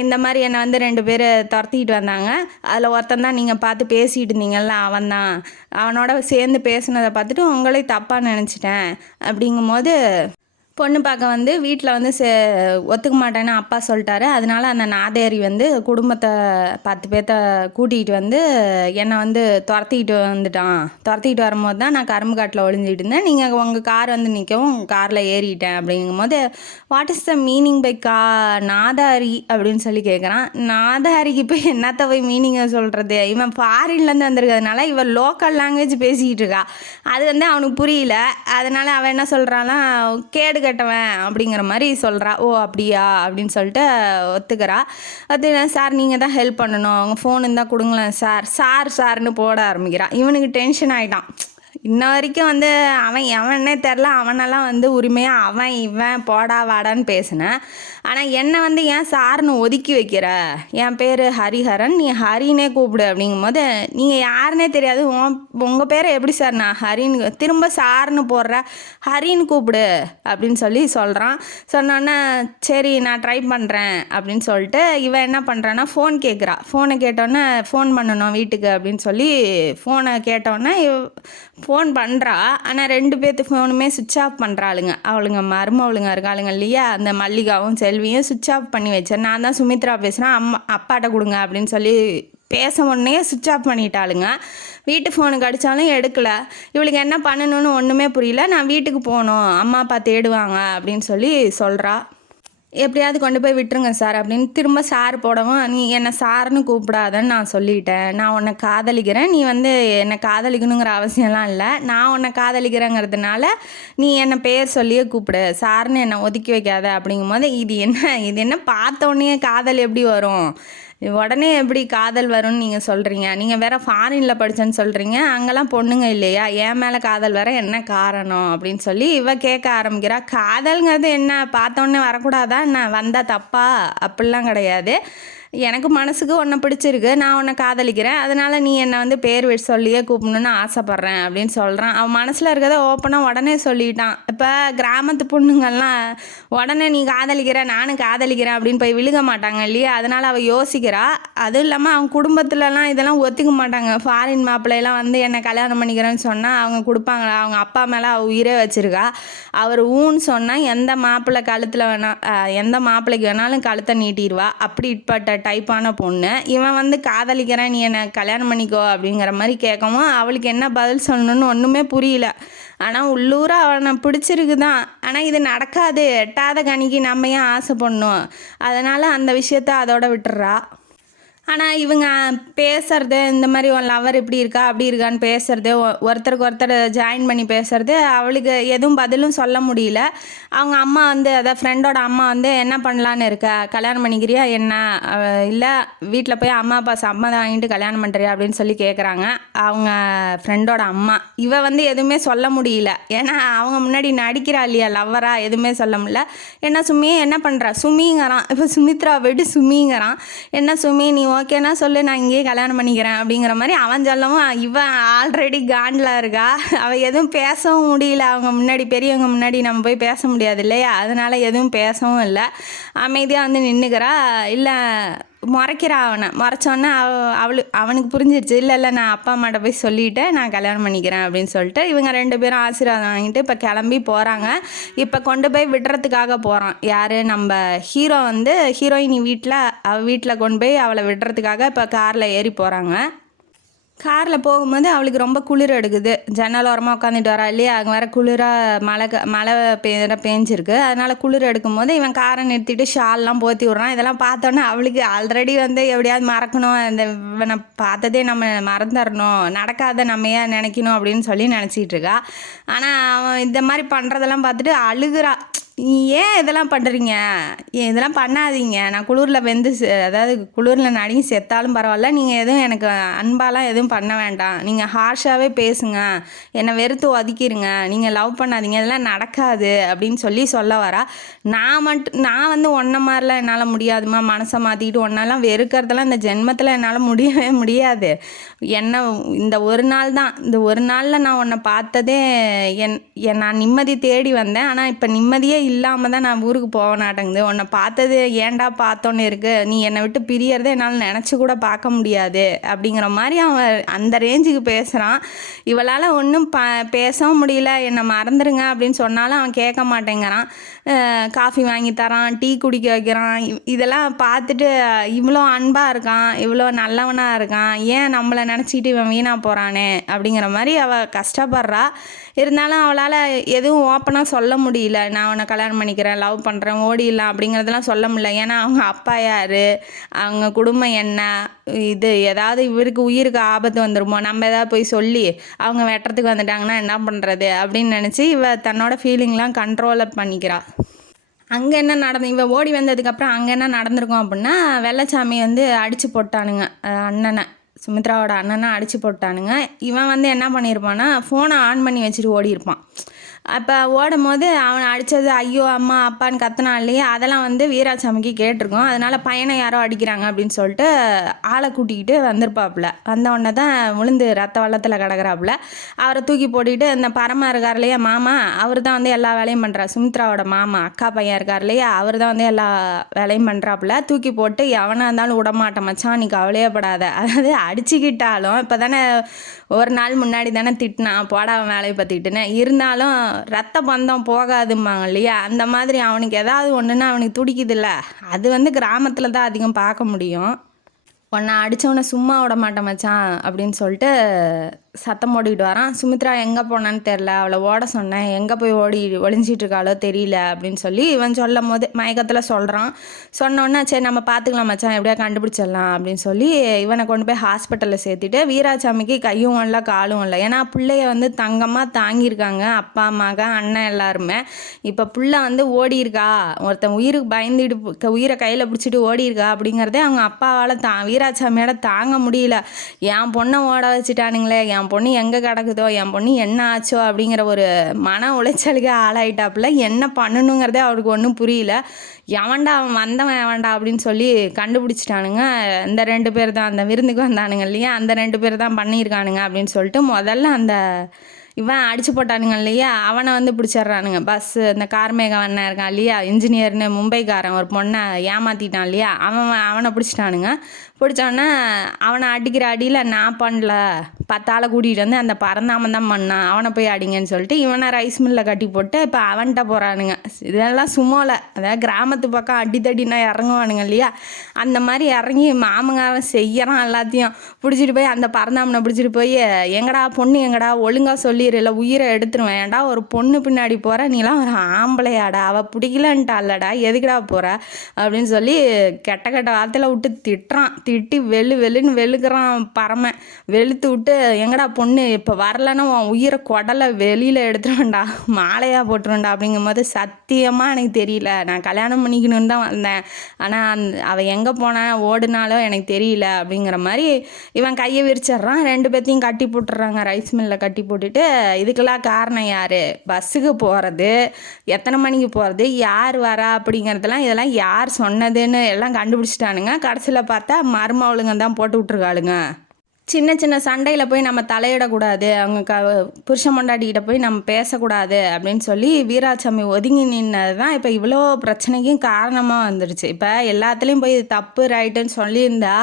இந்த மாதிரி என்னை வந்து 2 பேர் துரத்திக்கிட்டு வந்தாங்க. அதில் ஒருத்தன் தான் நீங்கள் பார்த்து பேசிகிட்டு இருந்தீங்கல்ல, அவன் தான். அவனோட சேர்ந்து பேசுனதை பார்த்துட்டு உங்களே தப்பாக நினச்சிட்டேன் அப்படிங்கும்போது, பொண்ணு பார்க்க வந்து வீட்டில் வந்து ஒத்துக்க மாட்டேன்னு அப்பா சொல்லிட்டாரு. அதனால அந்த நாதேரி வந்து குடும்பத்தை 10 பேர்த்த கூட்டிகிட்டு வந்து என்னை வந்து துரத்திக்கிட்டு வரும்போது தான் நான் கரும்பு காட்டில் ஒளிஞ்சிட்டு இருந்தேன். நீங்கள் உங்கள் கார் வந்து நிற்கவும் உங்கள் காரில் ஏறிட்டேன் அப்படிங்கும்போது, what is the meaning by நாதாரி அப்படின்னு சொல்லி கேட்குறான். நாதாரிக்கு போய் என்னத்த போய் மீனிங்கை சொல்கிறது, இவன் ஃபாரின்லேருந்து வந்திருக்கிறதுனால இவன் லோக்கல் லாங்குவேஜ் பேசிக்கிட்டு இருக்கா. அது வந்து அவனுக்கு புரியல. அதனால் அவன் என்ன சொல்கிறான்னா, கேடு கட்டவன் அப்படிங்கிற மாதிரி சொல்கிறா. ஓ அப்படியா அப்படின்னு சொல்லிட்டு ஒத்துக்கிறா. அது சார் நீங்கள் தான் ஹெல்ப் பண்ணணும், அவங்க ஃபோன் இருந்தால் கொடுங்களேன் சார்னு போட ஆரம்பிக்கிறான். இவனுக்கு டென்ஷன் ஆகிட்டான். இன்ன வரைக்கும் வந்து அவன் எவனே தெரில, அவனெல்லாம் வந்து உரிமையாக அவன் இவன் போடா வாடான்னு பேசினேன். ஆனால் என்னை வந்து ஏன் சார்னு ஒதுக்கி வைக்கிற, என் பேர் ஹரிஹரன், நீ ஹரினே கூப்பிடு அப்படிங்கும்போது, நீங்கள் யாருன்னே தெரியாது, உங்கள் பேரை எப்படி சார் நான் ஹரின்னு திரும்ப சார்னு போடுற, ஹரின்னு கூப்பிடு அப்படின்னு சொல்லி சொல்கிறான். சொன்னோன்னே சரி நான் ட்ரை பண்ணுறேன் அப்படின்னு சொல்லிட்டு இவன் என்ன பண்ணுறான்னா ஃபோன் கேட்குறா. ஃபோனை கேட்டோன்னே ஃபோன் பண்ணணும் வீட்டுக்கு அப்படின்னு சொல்லி ஃபோனை கேட்டோன்னே ஃபோன் பண்ணுறா. ஆனால் 2 பேர்த்து ஃபோனுமே சுவிட்ச் ஆஃப் பண்ணுறாளுங்க. அவளுங்க மருமவளுங்க இருக்காளுங்க இல்லையா, அந்த மல்லிகாவும் செல்வியும் சுவிட்ச் ஆஃப் பண்ணி வச்சேன். நான் தான் சுமித்ரா பேசுகிறேன், அப்பாட்ட கொடுங்க அப்படின்னு சொல்லி பேச உடனே சுவிட்ச் ஆஃப் பண்ணிட்டாளுங்க. வீட்டு ஃபோனுக்கு அடித்தாலும் எடுக்கலை. இவளுக்கு என்ன பண்ணணும்னு ஒன்றுமே புரியல. நான் வீட்டுக்கு போகணும், அம்மா அப்பா தேடுவாங்க அப்படின்னு சொல்லி சொல்கிறா. எப்படியாவது கொண்டு போய் விட்டுருங்க சார் அப்படின்னு திரும்ப சார் போடவும், நீ என்னை சார்னு கூப்பிடாதன்னு நான் சொல்லிட்டேன், நான் உன்னை காதலிக்கிறேன், நீ வந்து என்னை காதலிக்கணுங்கிற அவசியம்லாம் இல்லை, நான் உன்னை காதலிக்கிறேங்கிறதுனால நீ என்னை பேர் சொல்லியே கூப்பிடு, சார்னு என்னை ஒதுக்கி வைக்காத அப்படிங்கும்போது, இது என்ன பார்த்தோன்னே காதல் எப்படி வரும், உடனே எப்படி காதல் வரும்னு நீங்கள் சொல்கிறீங்க, நீங்கள் வேறு ஃபாரினில் படித்தேன்னு சொல்கிறீங்க, அங்கெல்லாம் பொண்ணுங்க இல்லையா, என் மேலே காதல் வர என்ன காரணம் அப்படின்னு சொல்லி இவ கேட்க ஆரம்பிக்கிறா. காதல்ங்கிறது என்ன பார்த்தோன்னே வரக்கூடாதா என்ன, வந்தால் தப்பா அப்படிலாம் கிடையாது, எனக்கு மனசுக்கு உன்னை பிடிச்சிருக்கு, நான் உன்னை காதலிக்கிறேன், அதனால் நீ என்னை வந்து பேர் வச்சு சொல்லியே கூப்பிடணுன்னு ஆசைப்பட்றேன் அப்படின்னு சொல்கிறான். அவன் மனசில் இருக்கிறத ஓப்பனாக உடனே சொல்லிட்டான். இப்போ கிராமத்து பொண்ணுங்கள்லாம் உடனே நீ காதலிக்கிற நானும் காதலிக்கிறேன் அப்படின்னு போய் விழுக மாட்டாங்க இல்லையா, அதனால் அவள் யோசிக்கிறா. அதுவும் இல்லாமல் அவங்க குடும்பத்துலலாம் இதெல்லாம் ஒத்துக்க மாட்டாங்க. ஃபாரின் மாப்பிள்ளையெல்லாம் வந்து என்னை கல்யாணம் பண்ணிக்கிறேன்னு சொன்னால் அவங்க கொடுப்பாங்களா, அவங்க அப்பா மேலே அவள் உயிரே வச்சுருக்கா. அவர் ஊன்னு சொன்னால் எந்த மாப்பிள்ளைக்கு வேணாலும் கழுத்தை நீட்டிடுவா. அப்படி இப்பட்ட டைப்பான பொண்ணு. இவன் வந்து காதலிக்கிறேன், நீ என்னை கல்யாணம் பண்ணிக்கோ அப்படிங்கிற மாதிரி கேட்கவும் அவளுக்கு என்ன பதில் சொல்லணும்னு ஒன்றுமே புரியல. ஆனால் உள்ளூர அவனை பிடிச்சிருக்கு தான், ஆனால் இது நடக்காது, எட்டாத கனிக்கு நம்ம ஏன் ஆசைப்படணும், அதனால் அந்த விஷயத்த அதோட விட்டுறா. ஆனால் இவங்க பேசுறது இந்த மாதிரி உன் லவர் இப்படி இருக்கா அப்படி இருக்கான்னு பேசுறது, ஒருத்தருக்கு ஒருத்தர் ஜாயின் பண்ணி பேசுறது, அவளுக்கு எதுவும் பதிலும் சொல்ல முடியல. அவங்க அம்மா வந்து அதாவது ஃப்ரெண்டோட அம்மா வந்து என்ன பண்ணலான்னு இருக்க, கல்யாணம் பண்ணிக்கிறியா என்ன, இல்லை வீட்டில் போய் அம்மா அப்பா சம்மதம் வாங்கிட்டு கல்யாணம் பண்ணுறியா அப்படின்னு சொல்லி கேட்குறாங்க அவங்க ஃப்ரெண்டோட அம்மா. இவ வந்து எதுவுமே சொல்ல முடியல, ஏன்னா அவங்க முன்னாடி நடிக்கிறா இல்லையா லவ்வரா, எதுவுமே சொல்ல முடியல. என்ன சுமி என்ன பண்ணுறா, சுமிங்கிறான். இப்போ சுமித்ரா போய்ட்டு சுமிங்கிறான். என்ன சுமி நீ ஓகேனா சொல்லு, நான் இங்கேயே கல்யாணம் பண்ணிக்கிறேன் அப்படிங்கிற மாதிரி அவன் சொல்லவும் இவன் ஆல்ரெடி காண்டில் இருக்கா. அவள் எதுவும் பேசவும் முடியல, அவங்க முன்னாடி பெரியவங்க முன்னாடி நம்ம போய் பேச முடியாது இல்லையா, அதனால எதுவும் பேசவும் இல்லை, அமைதியாக வந்து நின்றுக்கிறா. இல்லை முறைக்கிறா, அவனை முறைச்சோன்னே அவனுக்கு புரிஞ்சிருச்சு, இல்லை நான் அப்பா அம்மாட்ட போய் சொல்லிவிட்டேன், நான் கல்யாணம் பண்ணிக்கிறேன் அப்படின்னு சொல்லிட்டு இவங்க 2 பேரும் ஆசீர்வாதம் வாங்கிட்டு இப்போ கிளம்பி போகிறாங்க. இப்போ கொண்டு போய் விடுறதுக்காக போகிறான் யார், நம்ம ஹீரோ வந்து ஹீரோயினி வீட்டில், அவள் வீட்டில் கொண்டு போய் அவளை விடுறதுக்காக இப்போ காரில் ஏறி போகிறாங்க. காரில் போகும்போது அவளுக்கு ரொம்ப குளிர் எடுக்குது, ஜன்னல் ஓரமாக உட்காந்துட்டு வரா இல்லையா, அங்கே வேறு குளிராக மழை பேஞ்சிருக்கு, அதனால் குளிர் எடுக்கும்போது இவன் காரை நிறுத்திட்டு ஷால்லாம் போற்றி விட்றான். இதெல்லாம் பார்த்தோன்னே அவளுக்கு ஆல்ரெடி வந்து எப்படியாவது மறக்கணும், இந்த இவனை பார்த்ததே நம்ம மறந்துடணும், நடக்காத நம்ம ஏன் நினைக்கணும் அப்படின்னு சொல்லி நினச்சிட்டு இருக்கா. ஆனால் அவன் இந்த மாதிரி பண்ணுறதெல்லாம் பார்த்துட்டு அழுகுறா. ஏன் இதெல்லாம் பண்ணுறீங்க, இதெல்லாம் பண்ணாதீங்க, நான் குளிரில் வெந்து அதாவது குளிரில் நடுங்கி செத்தாலும் பரவாயில்ல, நீங்கள் எதுவும் எனக்கு அன்பாலாம் எதுவும் பண்ண வேண்டாம், நீங்கள் ஹார்ஷாகவே பேசுங்க, என்னை வெறுத்து ஒதுக்கிடுங்க, நீங்கள் லவ் பண்ணாதீங்க, இதெல்லாம் நடக்காது அப்படின்னு சொல்ல வரா. நான் வந்து ஒன்றை மாதிரிலாம் என்னால் முடியாதுமா, மனசை மாற்றிக்கிட்டு ஒன்றெல்லாம் வெறுக்கிறதெல்லாம் இந்த ஜென்மத்தில் என்னால் முடியவே முடியாது. என்ன இந்த ஒரு நாள் தான், இந்த ஒரு நாளில் நான் உன்னை பார்த்ததே நான் நிம்மதி தேடி வந்தேன், ஆனால் இப்போ நிம்மதியே இல்லாமல் தான் நான் ஊருக்கு போவேனாட்டங்குது, உன்னை பார்த்தது ஏன்டா பார்த்தோன்னு இருக்குது, நீ என்னை விட்டு பிரியறதை என்னால் நினச்சி கூட பார்க்க முடியாது அப்படிங்கிற மாதிரி அவன் அந்த ரேஞ்சுக்கு பேசுகிறான். இவளால் ஒன்றும் பேசவும் முடியல, என்னை மறந்துடுங்க அப்படின்னு சொன்னாலும் அவன் கேட்க மாட்டேங்கிறான். காஃபி வாங்கி தரான், டீ குடிக்க வைக்கிறான். இதெல்லாம் பார்த்துட்டு இவ்வளோ அன்பாக இருக்கான், இவ்வளோ நல்லவனாக இருக்கான், ஏன் நம்மளை நினச்சிக்கிட்டு இவன் வீணாக போகிறானே அப்படிங்கிற மாதிரி அவள் கஷ்டப்படுறா. இருந்தாலும் அவளால் எதுவும் ஓப்பனாக சொல்ல முடியல, நான் அவனை கல்யாணம் பண்ணிக்கிறேன், லவ் பண்ணுறேன், ஓடிடலாம் அப்படிங்கிறதெல்லாம் சொல்ல முடியல. ஏன்னா அவங்க அப்பா யார், அவங்க குடும்பம் என்ன, இது ஏதாவது இவருக்கு உயிருக்கு ஆபத்து வந்துடுமோ, நம்ம ஏதாவது போய் சொல்லி அவங்க வெட்டுறதுக்கு வந்துட்டாங்கன்னா என்ன பண்ணுறது அப்படின்னு நினச்சி இவ தன்னோட ஃபீலிங்லாம் கண்ட்ரோல் பண்ணிக்கிறா. அங்கே என்ன இவ ஓடி வந்ததுக்கப்புறம் அங்கே என்ன நடந்திருக்கும் அப்படின்னா, வெள்ளச்சாமி வந்து அடித்து போட்டானுங்க அண்ணனை, சுமித்ராவோட அண்ணனை அடித்து போட்டானுங்க. இவன் வந்து என்ன பண்ணியிருப்பான்னா ஃபோனை ஆன் பண்ணி வச்சுட்டு ஓடி இருப்பான். அப்போ ஓடும் போது அவனை அடித்தது ஐயோ அம்மா அப்பான்னு கத்தினா இல்லையா, அதெல்லாம் வந்து வீராசாமிக்கு கேட்டிருக்கோம். அதனால் பையனை யாரோ அடிக்கிறாங்க அப்படின்னு சொல்லிட்டு ஆளை கூட்டிக்கிட்டு வந்திருப்பாப்புல. வந்த உடனே தான் விழுந்து ரத்த வெள்ளத்தில் கிடக்குறாப்புல. அவரை தூக்கி போட்டுக்கிட்டு இந்த பரமா இருக்கார் இல்லையா மாமா, அவர் தான் வந்து எல்லா வேலையும் பண்ணுறார், சுமித்ராவோட மாமா அக்கா பையன் இருக்கார் இல்லையா, அவர் தான் வந்து எல்லா வேலையும் பண்ணுறாப்புல. தூக்கி போட்டு எவனாக இருந்தாலும் விடமாட்டேன் மச்சான், நீ கவலையப்படாத, அதாவது அடிச்சுக்கிட்டாலும் இப்போ தானே ஒரு நாள் முன்னாடி தானே திட்டினான், போடா வேலையை பற்றிக்கிட்டுன்னு, இருந்தாலும் ரத்த பந்தம் போகாதும்பாங்க இல்லையா, அந்த மாதிரி அவனுக்கு ஏதாவது ஒன்றுன்னா அவனுக்கு துடிக்குதில்ல, அது வந்து கிராமத்தில் தான் அதிகம் பார்க்க முடியும். உன்னை அடித்தவனை சும்மா விட மாட்டேன் மச்சான் அப்படின்னு சொல்லிட்டு சத்தம் போட்டுக்கிட்டு வரான். சுமித்ரா எங்கே போனான்னு தெரில, அவளை ஓட சொன்னேன், எங்கே போய் ஒளிஞ்சிட்டு இருக்காளோ தெரியல அப்படின்னு சொல்லி இவன் சொல்லும் போது மயக்கத்தில் சொல்கிறான். சொன்னோன்னே சரி நம்ம பார்த்துக்கலாம் மச்சான், எப்படியா கண்டுபிடிச்சிடலாம் அப்படின்னு சொல்லி இவனை கொண்டு போய் ஹாஸ்பிட்டலில் சேர்த்துட்டு, வீராசாமிக்கு கையும் இல்லை காலும் இல்லை, ஏன்னா பிள்ளைய வந்து தங்கமாக தாங்கியிருக்காங்க அப்பா அம்மாங்க அண்ணன் எல்லாருமே. இப்போ பிள்ளை வந்து ஓடி இருக்கா, ஒருத்தன் உயிருக்கு பயந்துட்டு உயிரை கையில் பிடிச்சிட்டு ஓடி இருக்கா அப்படிங்கிறதே அவங்க அப்பாவால் வீராசாமியோட தாங்க முடியல. என் பொண்ணை ஓட வச்சுட்டானுங்களே, என் பொண்ணு எங்கே கிடக்குதோ, என் பொண்ணு என்ன ஆச்சோ அப்படிங்கிற ஒரு மன உளைச்சலுக்கு ஆளாயிட்டாப்புல. என்ன பண்ணணுங்கிறதே அவருக்கு ஒன்றும் புரியல. எவன்டா அவன் வந்தவன் எவன்டா அப்படின்னு சொல்லி கண்டுபிடிச்சிட்டானுங்க. இந்த 2 பேர் தான் அந்த விருந்துக்கு வந்தானுங்க இல்லையா, அந்த 2 பேர் தான் பண்ணியிருக்கானுங்க அப்படின்னு சொல்லிட்டு முதல்ல அந்த இவன் அடிச்சு போட்டானுங்க இல்லையா, அவனை வந்து பிடிச்சிட்றானுங்க. பஸ்ஸு இந்த கார்மேகம் அண்ணன் இருக்கான் இல்லையா, இன்ஜினியர்னு மும்பைக்காரன் ஒரு பொண்ணை ஏமாற்றிட்டான் இல்லையா, அவனை பிடிச்சிட்டானுங்க. பிடிச்சோன்னே அவனை அடிக்கிற அடியில் நான் பண்ணல, 10 ஆளை கூட்டிகிட்டு வந்து அந்த பரந்தாமன் தான் பண்ணான், அவனை போய் அடிங்கன்னு சொல்லிட்டு இவனை ரைஸ் மில்லில் கட்டி போட்டு இப்போ அவன்கிட்ட போகிறானுங்க. இதெல்லாம் சும்மாவில், அதாவது கிராமத்து பக்கம் அடித்தடினா இறங்குவானுங்க இல்லையா, அந்த மாதிரி இறங்கி மாமங்காரன் செய்யறான் எல்லாத்தையும். பிடிச்சிட்டு போய் அந்த பரந்தாமனை பிடிச்சிட்டு போய் எங்கடா பொண்ணு எங்கடா ஒழுங்காக சொல்லிடு, இல்லை உயிரை எடுத்துருவேன், ஏன்டா ஒரு பொண்ணு பின்னாடி போகிற, நீலாம் ஒரு ஆம்பளையாடா, அவள் பிடிக்கலன்ட்டாலடா எதுக்குடா போகிற அப்படின்னு சொல்லி கெட்ட கெட்ட வார்த்தையில் விட்டு திட்டுறான். திட்டி வெளுன்னு வெளுக்கிறான் பரமை. வெளுத்து விட்டு எங்கடா பொண்ணு இப்போ வரலன்னா உன் உயிரை குடலை வெளியில் எடுத்துருவேன்டா, மாலையாக போட்டுருவேன்டா அப்படிங்கும் போது சத்தியமாக எனக்கு தெரியல, நான் கல்யாணம் பண்ணிக்கணுன்னு தான் வந்தேன், ஆனால் அவள் எங்கே போனா ஓடுனாலோ எனக்கு தெரியல அப்படிங்கிற மாதிரி இவன் கையை விரிச்சிட்றான். 2 பேர்த்தையும் கட்டி போட்டுடுறாங்க, ரைஸ் மில்லில் கட்டி போட்டுட்டு. இதுக்கெல்லாம் காரணம் யார், பஸ்ஸுக்கு போகிறது, எத்தனை மணிக்கு போகிறது, யார் வரா அப்படிங்கிறதெல்லாம் இதெல்லாம் யார் சொன்னதுன்னு எல்லாம் கண்டுபிடிச்சிட்டானுங்க. கடைசியில் பார்த்தா மருமவளுங்க தான் போட்டு விட்ருக்காளுங்க. சின்ன சின்ன சண்டையில் போய் நம்ம தலையிடக்கூடாது, அவங்க புருஷன் பொண்டாட்டிக்கிட்ட போய் நம்ம பேசக்கூடாது அப்படின்னு சொல்லி வீராசாமி ஒதுங்கி நின்னது தான் இப்போ இவ்வளோ பிரச்சனைக்கும் காரணமாக வந்துடுச்சு. இப்போ எல்லாத்துலேயும் போய் இது தப்பு ரைட்டுன்னு சொல்லியிருந்தா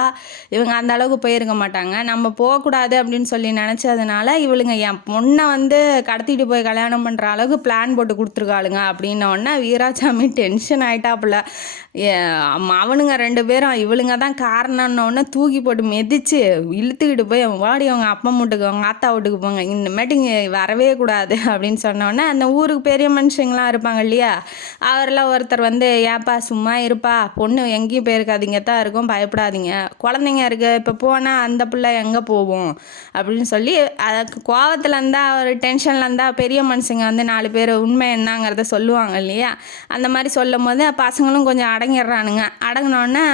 இவங்க அந்த அளவுக்கு போயிருக்க மாட்டாங்க. நம்ம போகக்கூடாது அப்படின்னு சொல்லி நினச்சதுனால இவளுங்க என் பொண்ணை வந்து கடத்திட்டு போய் கல்யாணம் பண்ணுற அளவுக்கு பிளான் போட்டு கொடுத்துருக்காளுங்க அப்படின்னோடனே வீராசாமி டென்ஷன் ஆகிட்டாப்புல. அவனுங்க 2 பேரும் இவளுங்க தான் காரணம்னோடனே தூக்கி போட்டு மிதிச்சு இழுத்துக்கிட்டு போய் வாடி அவங்க அப்பா வீட்டுக்கு அவங்க ஆத்தா வீட்டுக்கு போங்க, இனிமேட்டுங்க வரவே கூடாது அப்படின்னு சொன்னோடனே அந்த ஊருக்கு பெரிய மனுஷங்களாம் இருப்பாங்க இல்லையா, அவரெல்லாம் ஒருத்தர் வந்து ஏப்பா சும்மா இருப்பா, பொண்ணு எங்கேயும் போயிருக்காதீங்க தான் இருக்கும், பயப்படாதீங்க, குழந்தைங்க இருக்கு, இப்போ போனால் அந்த பிள்ளை எங்கே போகும் அப்படின்னு சொல்லி அதுக்கு கோவத்தில் இருந்தால் ஒரு டென்ஷனில் இருந்தால் பெரிய மனுஷங்க வந்து 4 பேர் உண்மை என்னங்கிறத சொல்லுவாங்க இல்லையா. அந்த மாதிரி சொல்லும் போது பசங்களும் கொஞ்சம் அடங்கிடுறானுங்க. அடங்கினோடனே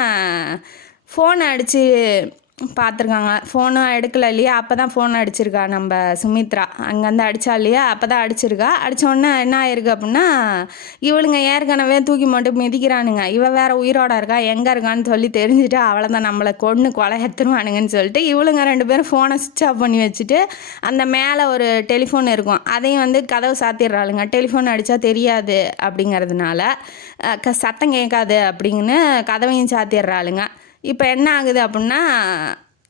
ஃபோனை அடித்து பார்த்துருக்காங்க. ஃபோனும் எடுக்கலை இல்லையா, அப்போ தான் ஃபோன் அடிச்சிருக்கா நம்ம சுமித்ரா, அங்கேருந்து அடித்தா இல்லையா, அப்போ தான் அடிச்சிருக்கா. அடித்தோடனே என்ன ஆயிருக்கு அப்படின்னா இவளுங்க ஏற்கனவே தூக்கி மட்டும் மிதிக்கிறானுங்க, இவ வேறு உயிரோட இருக்கா, எங்கே இருக்கான்னு சொல்லி தெரிஞ்சுட்டு அவளை தான் நம்மளை கொலை எடுத்துருவானுங்கன்னு சொல்லிட்டு இவளுங்க 2 பேரும் ஃபோனை சுவிட்ச் ஆஃப் பண்ணி வச்சுட்டு அந்த மேலே ஒரு டெலிஃபோன் இருக்கும் அதையும் வந்து கதவு சாத்திடுறாளுங்க. டெலிஃபோன் அடித்தா தெரியாது அப்படிங்கிறதுனால சத்தம் கேட்காது அப்படின்னு கதவையும் சாத்திடுறாளுங்க. இப்போ என்ன ஆகுது அப்படின்னா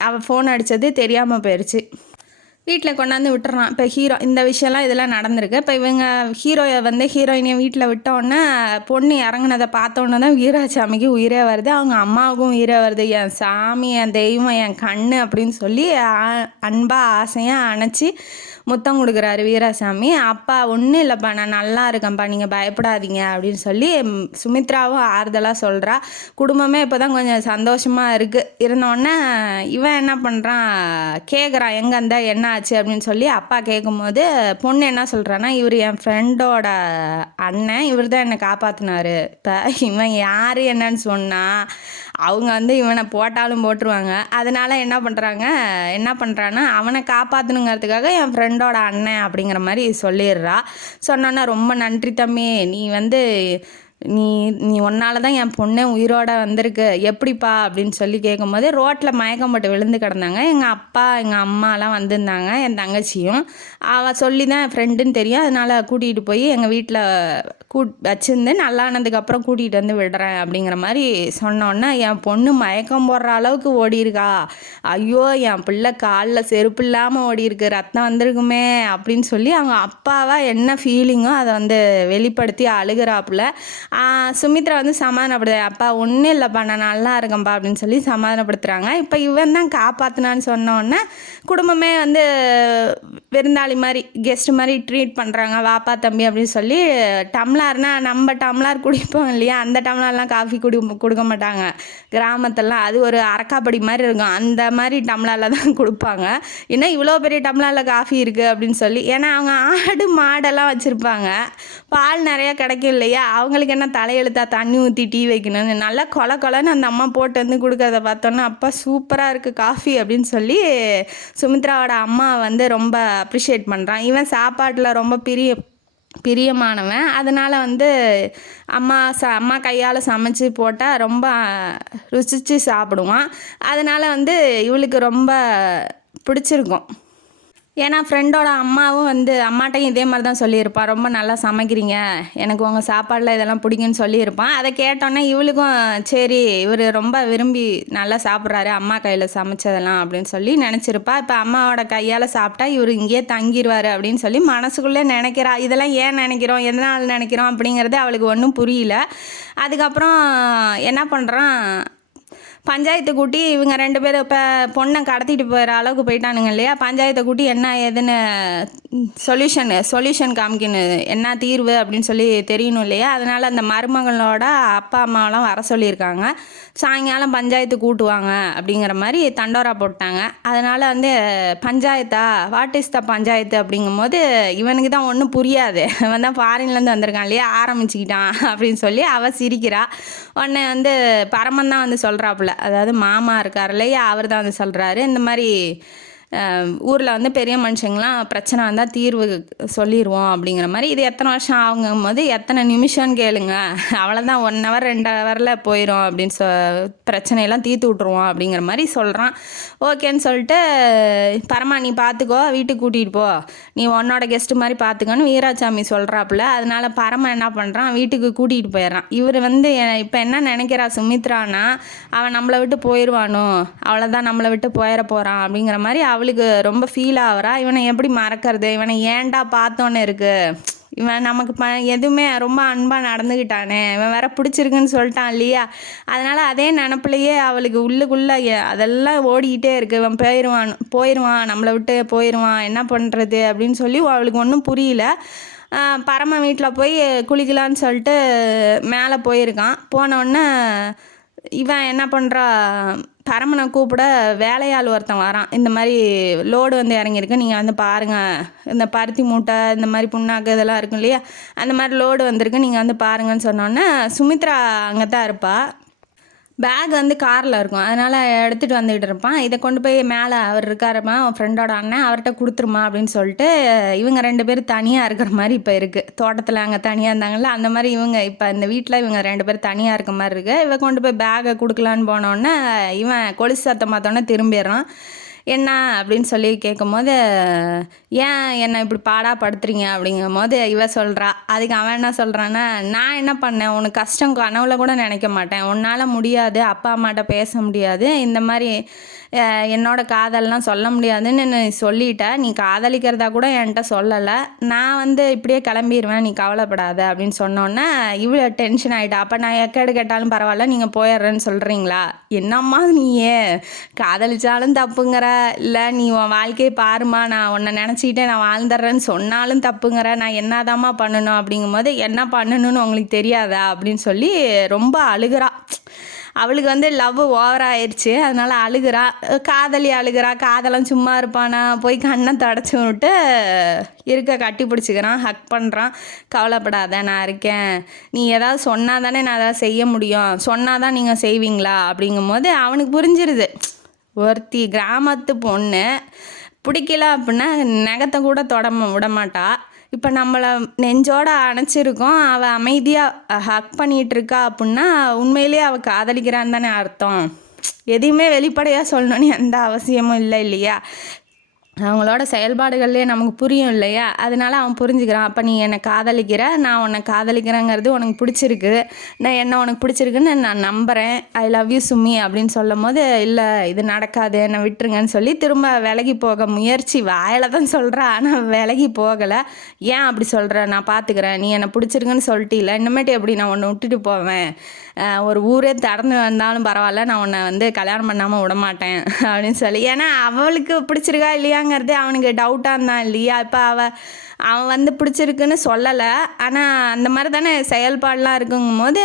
அவள் ஃபோன் அடித்தது தெரியாமல் போயிடுச்சு. வீட்டில் கொண்டாந்து விட்டுறான். இப்போ ஹீரோ இந்த விஷயம்லாம் இதெல்லாம் நடந்திருக்கு. இப்போ இவங்க ஹீரோயினை வீட்டில் விட்டோன்னே பொண்ணு இறங்குனதை பார்த்தோன்னே தான் வீராசாமிக்கு உயிரே வருது, அவங்க அம்மாவுக்கும் உயிரே வருது. என் சாமி, என் தெய்வம், என் கண்ணு அப்படின்னு சொல்லி அன்பாக ஆசையாக அணைச்சி முத்தம் கொடுக்குறாரு வீராசாமி. அப்பா ஒன்றும் இல்லைப்பா, நான் நல்லா இருக்கேன்ப்பா, நீங்கள் பயப்படாதீங்க அப்படின்னு சொல்லி சுமித்ராவும் ஆறுதலாக சொல்கிறா. குடும்பமே இப்போ தான் கொஞ்சம் சந்தோஷமாக இருக்குது. இருந்தோடனே இவன் என்ன பண்ணுறான், கேட்குறான் எங்கே இருந்தா என்ன ஆச்சு அப்படின்னு சொல்லி. அப்பா கேட்கும்போது பொண்ணு என்ன சொல்கிறான்னா, இவர் என் ஃப்ரெண்டோட அண்ணன், இவர் தான் என்னை காப்பாற்றினாரு. இப்போ இவன் யார் என்னன்னு சொன்னால் அவங்க வந்து இவனை போட்டாலும் போட்டுருவாங்க. அதனால் என்ன பண்ணுறான்னா அவனை காப்பாற்றணுங்கிறதுக்காக என் ஃப்ரெண்டோட அண்ணன் அப்படிங்கிற மாதிரி சொல்லிடுறா. சொன்னோன்னா ரொம்ப நன்றி தம்பி, நீ வந்து நீ ஒன்னால தான் என் பொண்ணே உயிரோட வந்திருக்கு, எப்படிப்பா அப்படின்னு சொல்லி கேட்கும்போது ரோட்டில் மயக்கம் போட்டு விழுந்து கிடந்தாங்க. எங்கள் அப்பா எங்கள் அம்மாலாம் வந்திருந்தாங்க, என் தங்கச்சியும். அவள் சொல்லி தான் என் ஃப்ரெண்டுன்னு தெரியும், அதனால் கூட்டிகிட்டு போய் எங்கள் வீட்டில் வச்சுருந்து நல்லானதுக்கப்புறம் கூட்டிகிட்டு வந்து விடுறேன் அப்படிங்கிற மாதிரி சொன்னோன்னா என் பொண்ணு மயக்கம் போடுற அளவுக்கு ஓடிருக்கா. ஐயோ என் பிள்ளை காலில் செருப்பு இல்லாமல் ஓடிருக்கு, ரத்தம் வந்திருக்குமே அப்படின்னு சொல்லி அவங்க அப்பாவா என்ன ஃபீலிங்கோ அதை வந்து வெளிப்படுத்தி அழுகிறாப்புல. சுமித்ரா வந்து சமாதானப்படுது, அப்பா ஒன்றும் இல்லைப்பா, நான் நல்லா இருக்கேன்ப்பா அப்படின்னு சொல்லி சமாதானப்படுத்துகிறாங்க. இப்போ இவன் தான் காப்பாற்றினான்னு சொன்னோன்னே குடும்பமே வந்து விருந்தாளி மாதிரி கெஸ்ட் மாதிரி ட்ரீட் பண்ணுறாங்க. வாப்பா தம்பி அப்படின்னு சொல்லி டம்ளார்னால் நம்ம டம்ளார் குடிப்போம் இல்லையா, அந்த டம்ளார்லாம் காஃபி கொடுக்க மாட்டாங்க கிராமத்தெல்லாம். அது ஒரு அரக்காப்படி மாதிரி இருக்கும், அந்த மாதிரி டம்ளாரில் தான் கொடுப்பாங்க. ஏன்னா இவ்வளோ பெரிய டம்ளாரில் காஃபி இருக்குது அப்படின்னு சொல்லி. ஏன்னா அவங்க ஆடு மாடெல்லாம் வச்சுருப்பாங்க, பால் நிறையா கிடைக்கும் இல்லையா, அவங்களுக்கு என்ன தலையெழுத்தா தண்ணி ஊற்றி டீ வைக்கணும்னு நல்லா கொலன்னு அந்த அம்மா போட்டு வந்து கொடுக்கறத பார்த்தோன்னா அப்பா சூப்பராக இருக்குது காஃபி அப்படின்னு சொல்லி சுமித்ராவோட அம்மா வந்து ரொம்ப அப்ரிஷியேட் பண்ணுறான். இவன் சாப்பாட்டில் ரொம்ப பிரியமானவன், அதனால் வந்து அம்மா கையால் சமைச்சு போட்டால் ரொம்ப ருசித்து சாப்பிடுவான். அதனால் வந்து இவளுக்கு ரொம்ப பிடிச்சிருக்கும். ஏன்னா ஃப்ரெண்டோட அம்மாவும் வந்து அம்மாட்டையும் இதே மாதிரி தான் சொல்லியிருப்பான், ரொம்ப நல்லா சமைக்கிறீங்க, எனக்கு உங்கள் சாப்பாடில் இதெல்லாம் பிடிக்குன்னு சொல்லியிருப்பான். அதை கேட்டோன்னே இவளுக்கும் சரி இவர் ரொம்ப விரும்பி நல்லா சாப்பிட்றாரு அம்மா கையில் சமைச்சதெல்லாம் அப்படின்னு சொல்லி நினச்சிருப்பா. இப்போ அம்மாவோட கையால் சாப்பிட்டா இவர் இங்கேயே தங்கிடுவார் அப்படின்னு சொல்லி மனசுக்குள்ளே நினைக்கிறா. இதெல்லாம் ஏன் நினைக்கிறோம், எதனால் நினைக்கிறோம் அப்படிங்கிறது அவளுக்கு ஒன்றும் புரியல. அதுக்கப்புறம் என்ன பண்ணுறான், பஞ்சாயத்தை கூட்டி இவங்க 2 பேரும் இப்போ பொண்ணை கடத்திட்டு போகிற அளவுக்கு போயிட்டானுங்க இல்லையா, பஞ்சாயத்தை கூட்டி என்ன ஏதுன்னு சொல்யூஷன் காமிக்கணும், என்ன தீர்வு அப்படின்னு சொல்லி தெரியணும் இல்லையா. அதனால் அந்த மருமகளோட அப்பா அம்மாவெல்லாம் வர சொல்லியிருக்காங்க. சாயங்காலம் பஞ்சாயத்து கூட்டுவாங்க அப்படிங்கிற மாதிரி தண்டோரா போட்டாங்க. அதனால் வந்து பஞ்சாயத்தா, வாட் இஸ் த பஞ்சாயத்து அப்படிங்கும்போது இவனுக்கு தான் ஒன்றும் புரியாது, இவன் தான் ஃபாரின்லேருந்து வந்திருக்கான் இல்லையா, ஆரம்பிச்சுக்கிட்டான் அப்படின்னு சொல்லி அவள் சிரிக்கிறா. உடனே வந்து பரமன் தான் வந்து சொல்கிறாப்புல, அதாவது மாமா இருக்கார் இல்லையா, அவர் தான் வந்து சொல்கிறாரு, இந்த மாதிரி ஊரில் வந்து பெரிய மனுஷங்களாம் பிரச்சனை வந்தால் தீர்வு சொல்லிடுவோம் அப்படிங்கிற மாதிரி. இது எத்தனை வருஷம் ஆகுங்கும் போது எத்தனை நிமிஷம்னு கேளுங்க, அவ்வளோதான் 1 ஹவர் 2 ஹவரில் போயிடும் அப்படின்னு பிரச்சனையெல்லாம் தீர்த்து விட்ருவோம் அப்படிங்கிற மாதிரி சொல்கிறான். ஓகேன்னு சொல்லிட்டு பரமா நீ பார்த்துக்கோ, வீட்டுக்கு கூட்டிகிட்டு போ, நீ உன்னோட கெஸ்ட்டு மாதிரி பார்த்துக்கோன்னு வீராசாமி சொல்கிறாப்புல. அதனால பரமா என்ன பண்ணுறான், வீட்டுக்கு கூட்டிகிட்டு போயிடுறான். இவர் வந்து இப்போ என்ன நினைக்கிறா சுமித்ரானா, அவன் நம்மளை விட்டு போயிடுவானோ, அவ்வளோதான் நம்மளை விட்டு போயிட போகிறான் அப்படிங்கிற மாதிரி அவளுக்கு ரொம்ப ஃபீல் ஆகிறா. இவனை எப்படி மறக்கிறது, இவனை ஏன்டா பார்த்தோன்னு இருக்குது, இவன் நமக்கு எதுவுமே ரொம்ப அன்பாக நடந்துக்கிட்டானே, இவன் வேற பிடிச்சிருக்குன்னு சொல்லிட்டான் இல்லையா. அதனால் அதே நினப்புலையே அவளுக்கு உள்ளுக்குள்ளே அதெல்லாம் ஓடிக்கிட்டே இருக்குது. இவன் போயிடுவான் நம்மளை விட்டு போயிடுவான், என்ன பண்ணுறது அப்படின்னு சொல்லி அவளுக்கு ஒன்றும் புரியல. பரம வீட்டில் போய் குளிக்கலான்னு சொல்லிட்டு மேலே போயிருக்கான். போனோடனே இவன் என்ன பண்ணுறா, பரமனை கூப்பிட வேலையாள் ஒருத்தன் வரான். இந்த மாதிரி லோடு வந்து இறங்கியிருக்கு, நீங்கள் வந்து பாருங்கள், இந்த பருத்தி மூட்டை இந்த மாதிரி புண்ணாக்கு இதெல்லாம் இருக்கும் இல்லையா, அந்த மாதிரி லோடு வந்திருக்கு, நீங்கள் வந்து பாருங்கன்னு சொன்னோன்னே சுமித்ரா அங்கே தான் இருப்பாள். பேக் வந்து காரில் இருக்கும், அதனால் எடுத்துகிட்டு வந்துக்கிட்டு இருப்பான். இதை கொண்டு போய் மேலே அவர் இருக்காருமா, அவன் ஃப்ரெண்டோட அண்ணன், அவர்கிட்ட கொடுத்துருமா அப்படின்னு சொல்லிட்டு இவங்க 2 பேரும் தனியாக இருக்கிற மாதிரி இப்போ இருக்குது. தோட்டத்தில் அங்கே தனியாக இருந்தாங்கல்ல, அந்த மாதிரி இவங்க இப்போ இந்த வீட்டில் இவங்க 2 பேரும் தனியாக இருக்க மாதிரி இருக்குது. இவன் கொண்டு போய் பேக்கை கொடுக்கலான்னு போனோடனே இவன் கொலுசு சத்தம் பார்த்தோன்னே திரும்பிடுறான். என்ன அப்படின்னு சொல்லி கேட்கும் போது, ஏன் என்னை இப்படி பாடாப்படுத்துறீங்க அப்படிங்கும் போது இவ சொல்கிறா. அதுக்கு அவன் என்ன சொல்கிறான்னா, நான் என்ன பண்ணேன், உனக்கு கஷ்டம் கனவுல கூட நினைக்க மாட்டேன், உன்னால் முடியாது, அப்பா அம்மாட்ட பேச முடியாது, இந்த மாதிரி என்னோட காதல்லாம் சொல்ல முடியாதுன்னு நீ சொல்லிட்ட, நீ காதலிக்கிறதா கூட என்கிட்ட சொல்லலை, நான் வந்து இப்படியே கிளம்பிடுவேன், நீ கவலைப்படாத அப்படின்னு சொன்னோன்னே இவ்வளோ டென்ஷன் ஆகிட்டா. அப்போ நான் எக்கேடு கேட்டாலும் பரவாயில்ல, நீங்கள் போயிடுறேன்னு சொல்கிறீங்களா, என்னம்மா நீயே காதலிச்சாலும் தப்புங்கிற, இல்லை நீ உன் வாழ்க்கையை பாருமா, நான் உன்னை நினச்சிக்கிட்டே நான் வாழ்ந்துடுறேன்னு சொன்னாலும் தப்புங்கிற, நான் என்னதாம்மா பண்ணணும் அப்படிங்கும்போது, என்ன பண்ணணும்னு உங்களுக்கு தெரியாதா அப்படின்னு சொல்லி ரொம்ப அழுகிறா. அவளுக்கு வந்து லவ் ஓவராகிடுச்சு, அதனால் அழுகிறா. காதலி அழுகிறா, காதலாம் சும்மா இருப்பானா, போய் கண்ணை தொடச்சி விட்டு கட்டி பிடிச்சிக்கிறான், ஹக் பண்ணுறான். கவலைப்படாத நான் இருக்கேன், நீ ஏதாவது சொன்னால் தானே நான் ஏதாவது செய்ய முடியும், சொன்னால் தான் நீங்கள் செய்வீங்களா அப்படிங்கும் போது அவனுக்கு புரிஞ்சிருது, ஒருத்தி கிராமத்து பொண்ணு பிடிக்கல அப்படின்னா நகத்தை கூட விட மாட்டா. இப்போ நம்மளை நெஞ்சோட அணைச்சிருக்கோம், அவள் அமைதியாக ஹக் பண்ணிகிட்டு இருக்கா அப்படின்னா உண்மையிலேயே அவள் காதலிக்கிறான்னு தானே அர்த்தம். எதையுமே வெளிப்படையாக சொல்லணும்னு எந்த அவசியமும் இல்லை இல்லையா. அவங்களோட செயல்பாடுகள்லேயே நமக்கு புரியும் இல்லையா, அதனால அவன் புரிஞ்சுக்கிறான். அப்போ நீ என்னை காதலிக்கிற, நான் உன்னை காதலிக்கிறேங்கிறது உனக்கு பிடிச்சிருக்கு, நான் என்ன உனக்கு பிடிச்சிருக்குன்னு நான் நம்புகிறேன், ஐ லவ் யூ சுமி அப்படின்னு சொல்லும் போது, இல்லை இது நடக்காது, என்னை விட்டுருங்கன்னு சொல்லி திரும்ப விலகி போக முயற்சி, வாயில் தான் சொல்கிறா, ஆனால் விலகி போகலை. ஏன் அப்படி சொல்கிற, நான் பார்த்துக்கிறேன், நீ என்னை பிடிச்சிருக்குன்னு சொல்லிட்டில்ல, இன்னமேட்டு எப்படி நான் உன்னை விட்டுட்டு போவேன், ஒரு ஊரே தடந்து வந்தாலும் பரவாயில்ல, நான் உன்னை வந்து கல்யாணம் பண்ணாமல் விட மாட்டேன் அப்படின்னு சொல்லி. ஏன்னா அவளுக்கு பிடிச்சிருக்கா இல்லையாங்கிறதே அவனுக்கு டவுட்டாக இருந்தான் இல்லையா. இப்போ அவன் வந்து பிடிச்சிருக்குன்னு சொல்லலை, ஆனால் அந்த மாதிரி தானே செயல்பாடெலாம் இருக்குங்கும் போது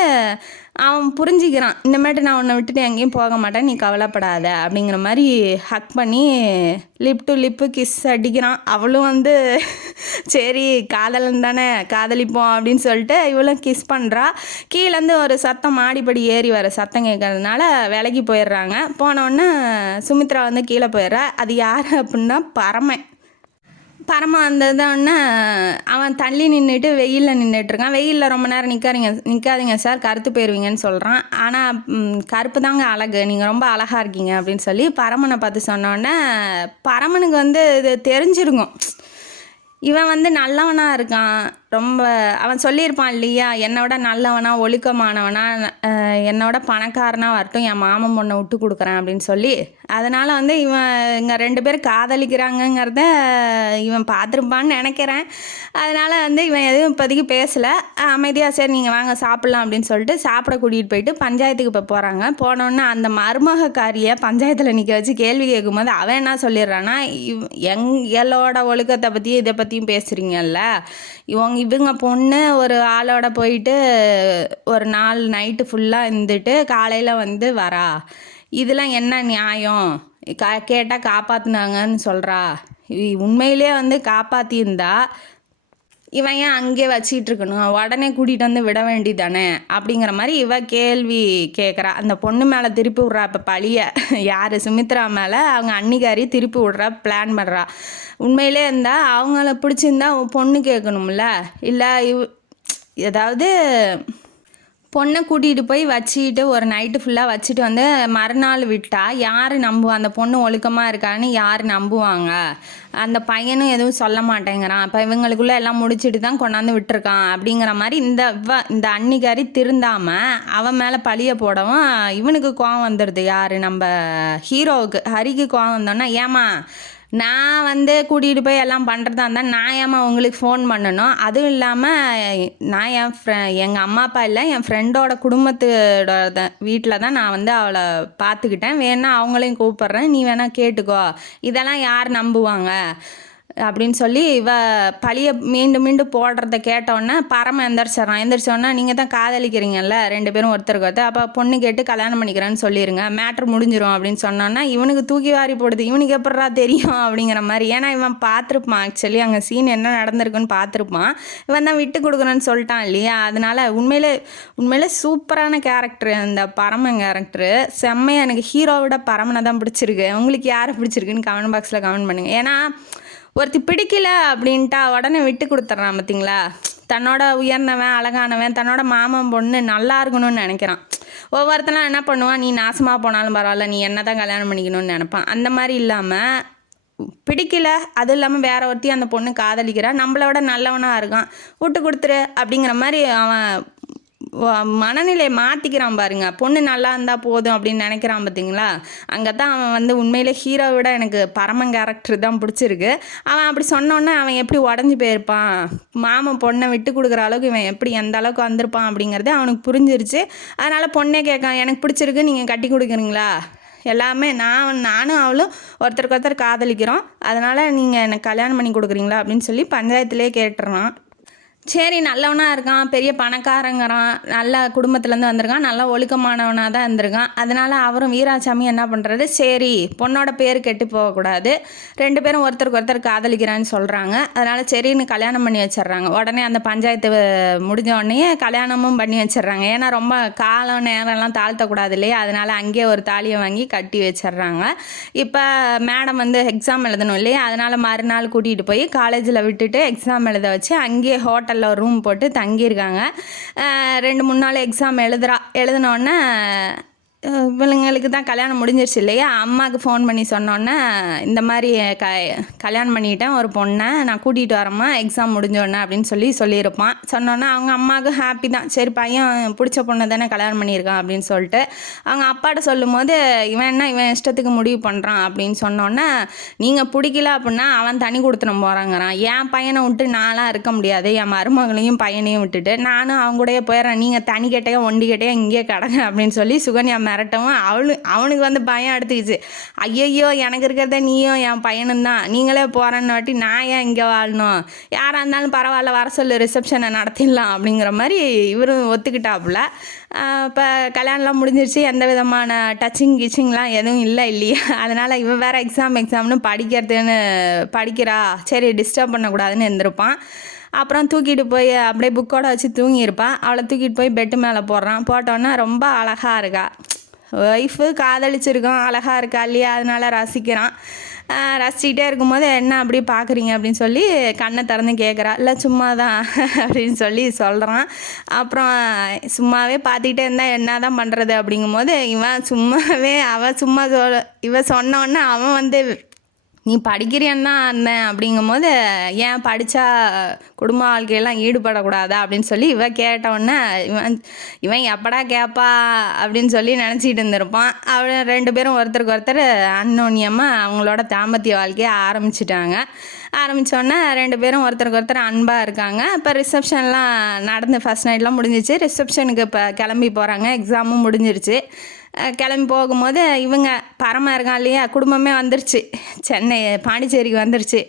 அவன் புரிஞ்சிக்கிறான், இந்தமாதிரி நான் உன்னை விட்டுட்டு எங்கேயும் போக மாட்டேன், நீ கவலைப்படாத அப்படிங்கிற மாதிரி ஹக் பண்ணி லிப் டு லிப்பு கிஸ் அடிக்கிறான். அவளும் வந்து சரி காதலன் தானே காதலிப்போம் அப்படின்னு சொல்லிட்டு இவளும் கிஸ் பண்ணுறா. கீழேருந்து ஒரு சத்தம் மாடிப்படி ஏறி வர சத்தம் கேட்கறதுனால விலகி போயிடுறாங்க. போனோடனே சுமித்ரா வந்து கீழே போயிடுறா. அது யார் அப்படின்னா பரமா வந்ததுன்னா அவன் தள்ளி நின்றுட்டு வெயிலில் நின்றுட்டுருக்கான். வெயிலில் ரொம்ப நேரம் நிற்காதீங்க சார், கருத்து போயிடுவீங்கன்னு சொல்கிறான். ஆனால் கருப்பு தாங்க அழகு, நீங்கள் ரொம்ப அழகாக இருக்கீங்க அப்படின்னு சொல்லி பரமனை பார்த்து சொன்னோன்னே பரமனுக்கு வந்து இது தெரிஞ்சிருக்கும், இவன் வந்து நல்லவனாக இருக்கான். ரொம்ப அவன் சொல்லியிருப்பான் இல்லையா, என்னோட நல்லவனா ஒழுக்கமானவனா என்னோட பணக்காரனாக வரட்டும், என் மாமன் பொண்ணை விட்டு கொடுக்குறேன் அப்படின்னு சொல்லி. அதனால் வந்து இவங்க 2 பேர் காதலிக்கிறாங்கங்கிறத இவன் பார்த்துருப்பான்னு நினைக்கிறேன். அதனால் வந்து இவன் எதுவும் இப்போதைக்கு பேசலை, அமைதியாக சரி நீங்கள் வாங்க சாப்பிட்லாம் அப்படின்னு சொல்லிட்டு சாப்பிட கூட்டிகிட்டு போயிட்டு பஞ்சாயத்துக்கு இப்போ போகிறாங்க. போனோன்னே அந்த மருமகக்காரியை பஞ்சாயத்தில் நிற்க வச்சு கேள்வி கேட்கும்போது அவன் என்ன சொல்லிடுறான்னா, எங்களோட ஒழுக்கத்தை பற்றியும் இதை பற்றியும் பேசுகிறீங்கல்ல, இவங்க பொண்ணு ஒரு ஆளோட போயிட்டு ஒரு நாள் நைட்டு ஃபுல்லாக இருந்துட்டு காலையில் வந்து வரா, இதெல்லாம் என்ன நியாயம், கேட்டால் காப்பாற்றினாங்கன்னு சொல்கிறா. உண்மையிலே வந்து காப்பாற்றியிருந்தா இவன் ஏன் அங்கேயே வச்சிட்டு இருக்கணும், உடனே கூட்டிகிட்டு வந்து விட வேண்டியதானே அப்படிங்கிற மாதிரி இவ கேள்வி கேட்குறா. அந்த பொண்ணு மேலே திருப்பி விட்றா. இப்போ பழிய யார், சுமித்ரா மேலே அவங்க அன்னிக்காரி திருப்பி விட்றா, பிளான் பண்ணுறா. உண்மையிலே இருந்தால் அவங்கள பிடிச்சிருந்தா பொண்ணு கேட்கணும்ல, இல்லை ஏதாவது பொண்ணை கூட்டிகிட்டு போய் வச்சுக்கிட்டு ஒரு நைட்டு ஃபுல்லாக வச்சுட்டு வந்து மறுநாள் விட்டால் யார் நம்புவா? அந்த பொண்ணு ஒழுக்கமாக இருக்கான்னு யார் நம்புவாங்க? அந்த பையனும் எதுவும் சொல்ல மாட்டேங்கிறான். இப்போ இவங்களுக்குள்ளே எல்லாம் முடிச்சுட்டு தான் கொண்டாந்து விட்டுருக்கான் அப்படிங்கிற மாதிரி இந்த அன்னிக்காரி திருந்தாமல் அவன் மேலே பழிய போடவும் இவனுக்கு கோவம் வந்துடுது. யார், நம்ம ஹீரோவுக்கு ஹரிக்கு கோவம் வந்தோன்னா, ஏமா நான் வந்து கூட்டிகிட்டு போய் எல்லாம் பண்ணுறதா இருந்தால் நான் ஏமா உங்களுக்கு ஃபோன் பண்ணணும்? அதுவும் இல்லாமல் நான் எங்கள் அம்மா அப்பா இல்லை, என் ஃப்ரெண்டோட குடும்பத்தோட வீட்டில் தான் நான் வந்து அவளை பார்த்துக்கிட்டேன், வேணா அவங்களையும் கூப்பிட்றேன், நீ வேணால் கேட்டுக்கோ, இதெல்லாம் யார் நம்புவாங்க அப்படின்னு சொல்லி இவ பழியை மீண்டும் மீண்டும் போடுறத கேட்டோன்னே பரம எந்திரிச்சோன்னா, நீங்கள் தான் காதலிக்கிறீங்கல்ல 2 பேரும் ஒருத்தருக்கு ஒருத்தர், அப்போ பொண்ணு கேட்டு கல்யாணம் பண்ணிக்கிறேன்னு சொல்லிடுங்க, மேட்ரு முடிஞ்சிடும் அப்படின்னு சொன்னோன்னா இவனுக்கு தூக்கி வாரி போடுது. இவனுக்கு எப்படா தெரியும் அப்படிங்கிற மாதிரி. ஏன்னா இவன் பார்த்துருப்பான், ஆக்சுவலி அங்கே சீன் என்ன நடந்திருக்குன்னு பார்த்துருப்பான். இவன் தான் விட்டு கொடுக்குறேன்னு சொல்லிட்டான் இல்லையா. அதனால் உண்மையிலே சூப்பரான கேரக்டரு அந்த பரமன் கேரக்டரு. செம்மையாக எனக்கு ஹீரோவோட பரமனை தான் பிடிச்சிருக்கு. உங்களுக்கு யாரை பிடிச்சிருக்குன்னு கமெண்ட் பாக்ஸில் கமெண்ட் பண்ணுங்கள். ஏன்னா ஒருத்தி பிடிக்கல அப்படின்ட்டா உடனே விட்டு கொடுத்துட்றான் பார்த்தீங்களா. தன்னோட உயர்ந்தவன் அழகானவன் தன்னோட மாமன் பொண்ணு நல்லா இருக்கணும்னு நினைக்கிறான். ஒவ்வொருத்தலாம் என்ன பண்ணுவான், நீ நாசமாக போனாலும் பரவாயில்ல, நீ என்ன தான் கல்யாணம் பண்ணிக்கணும்னு நினைப்பான். அந்த மாதிரி இல்லாமல் பிடிக்கல, அதுவும் இல்லாமல் வேற ஒருத்தி அந்த பொண்ணு காதலிக்கிறான், நம்மளோட நல்லவனாக இருக்கான், விட்டு கொடுத்துரு அப்படிங்கிற மாதிரி அவன் மனநிலையை மாற்றிக்கிறான் பாருங்க. பொண்ணு நல்லா இருந்தால் போதும் அப்படின்னு நினைக்கிறான் பார்த்தீங்களா. அங்கே தான் அவன் வந்து உண்மையிலே ஹீரோ விட எனக்கு பரமன் கேரக்டர் தான் பிடிச்சிருக்கு. அவன் அப்படி சொன்னோன்னே அவன் எப்படி உடஞ்சி போயிருப்பான், மாமன் பொண்ணை விட்டு கொடுக்குற அளவுக்கு இவன் எப்படி எந்த அளவுக்கு வந்திருப்பான் அப்படிங்கிறது அவனுக்கு புரிஞ்சிருச்சு. அதனால் பொண்ணே கேட்கான், எனக்கு பிடிச்சிருக்கு, நீங்கள் கட்டி கொடுக்குறீங்களா, எல்லாமே நானும் அவளும் ஒருத்தருக்கு ஒருத்தர் காதலிக்கிறோம், அதனால் நீங்கள் எனக்கு கல்யாணம் பண்ணி கொடுக்குறீங்களா அப்படின்னு சொல்லி பஞ்சாயத்துலேயே கேட்டுறான். சரி, நல்லவனாக இருக்கான், பெரிய பணக்காரங்கிறான், நல்ல குடும்பத்துலேருந்து வந்திருக்கான், நல்லா ஒழுக்கமானவனாக தான் இருந்திருக்கான். அதனால் அவரும் வீராசாமி என்ன பண்ணுறாரு, சரி பொண்ணோட பேர் கெட்டு போகக்கூடாது, 2 பேரும் ஒருத்தருக்கு ஒருத்தர் காதலிக்கிறான்னு சொல்கிறாங்க, அதனால் சரின்னு கல்யாணம் பண்ணி வச்சிட்றாங்க. உடனே அந்த பஞ்சாயத்து முடிஞ்ச உடனே கல்யாணமும் பண்ணி வச்சிட்றாங்க. ஏன்னா ரொம்ப காலம் நேரம்லாம் தாழ்த்தக்கூடாது இல்லையா, அதனால் அங்கேயே ஒரு தாலியை வாங்கி கட்டி வச்சிட்றாங்க. இப்போ மேடம் வந்து எக்ஸாம் எழுதணும் இல்லையா, அதனால் மறுநாள் கூட்டிகிட்டு போய் காலேஜில் விட்டுட்டு எக்ஸாம் எழுத வச்சு அங்கேயே ஹோட்டலில் ஒரு ரூம் போட்டு தங்கியிருக்காங்க. 2-3 நாள் எக்ஸாம் எழுதினோடனே இவங்களுக்கு தான் கல்யாணம் முடிஞ்சிருச்சு இல்லையா. அம்மாவுக்கு ஃபோன் பண்ணி சொன்னோன்னே இந்த மாதிரி கல்யாணம் பண்ணிட்டேன் ஒரு பொண்ணை, நான் கூட்டிகிட்டு வரேம்மா எக்ஸாம் முடிஞ்சோடனே அப்படின்னு சொல்லியிருப்பான். சொன்னோன்னே அவங்க அம்மாவுக்கு ஹாப்பி தான், சரி பையன் பிடிச்ச பொண்ணை தானே கல்யாணம் பண்ணியிருக்கான் அப்படின்னு சொல்லிட்டு. அவங்க அப்பாட்ட சொல்லும் போது இவன் இஷ்டத்துக்கு முடிவு பண்ணுறான் அப்படின்னு சொன்னோன்னே, நீங்கள் பிடிக்கல அப்படின்னா அவன் தனி கொடுத்துட்டு போகிறாங்கிறான், என் பையனை விட்டு நான்லாம் இருக்க முடியாது, என் மருமகளையும் பையனையும் விட்டுட்டு நானும் அவங்க கூடயே போயிடுறேன், நீங்கள் தனி கேட்டையா ஒண்டி கேட்டையா இங்கே கிடங்க அப்படின்னு சொல்லி சுகன்யா மிரட்டவும் அவனுக்கு வந்து பயம் எடுத்துக்கிச்சு. ஐயையோ, எனக்கு இருக்கிறத நீயும் என் பையனும் தான், நீங்களே போகிறேன்னு வாட்டி நான் ஏன் இங்கே வாழணும், யாராக இருந்தாலும் பரவாயில்ல வர சொல்லு, ரிசப்ஷனை நடத்திடலாம் அப்படிங்கிற மாதிரி இவரும் ஒத்துக்கிட்டாப்புல. இப்போ கல்யாணம்லாம் முடிஞ்சிருச்சு, எந்த விதமான டச்சிங் கிச்சிங்லாம் எதுவும் இல்லையா. அதனால் இவன் வேறு எக்ஸாம்னு படிக்கிறா, சரி டிஸ்டர்ப் பண்ணக்கூடாதுன்னு இருந்திருப்பான். அப்புறம் தூக்கிட்டு போய் அப்படியே புக்கோட வச்சு தூங்கியிருப்பான். அவளை தூக்கிட்டு போய் பெட்டு மேலே போட்டோன்னா ரொம்ப அழகாக இருக்கா. ஒய்ஃபு காதலிச்சிருக்கான், அழகாக இருக்கா இல்லையா, அதனால் ரசிக்கிறான். ரசிச்சுக்கிட்டே இருக்கும்போது என்ன அப்படி பார்க்குறீங்க அப்படின்னு சொல்லி கண்ணை திறந்து கேட்குறா. இல்லை சும்மா தான் அப்படின்னு சொல்கிறான். அப்புறம் சும்மாவே பார்த்துக்கிட்டே இருந்தால் என்ன தான் பண்ணுறது அப்படிங்கும்போது இவன் சொன்னோன்னே அவன் வந்து நீ படிக்கிறியன்னு தான் இருந்தேன் அப்படிங்கும்போது ஏன் படித்தா குடும்ப வாழ்க்கையெல்லாம் ஈடுபடக்கூடாதா அப்படின்னு சொல்லி கேட்டவுடனே இவன் எப்படா கேட்பா அப்படின்னு சொல்லி நினச்சிக்கிட்டு இருந்திருப்பான். அவள் 2 பேரும் ஒருத்தருக்கு ஒருத்தர் அன்னோன்யமாக அவங்களோட தாம்பத்திய வாழ்க்கையை ஆரம்பித்தோன்னே 2 பேரும் ஒருத்தருக்கு ஒருத்தர் அன்பாக இருக்காங்க. இப்போ ரிசப்ஷன்லாம் நடந்து ஃபஸ்ட் நைட்லாம் முடிஞ்சிச்சு. ரிசப்ஷனுக்கு இப்போ கிளம்பி போகிறாங்க, எக்ஸாமும் முடிஞ்சிருச்சு. கிளம்பி போகும்போது இவங்க பரமாக இருக்கான் இல்லையா, குடும்பமே வந்துருச்சு, சென்னை பாண்டிச்சேரிக்கு வந்துருச்சு.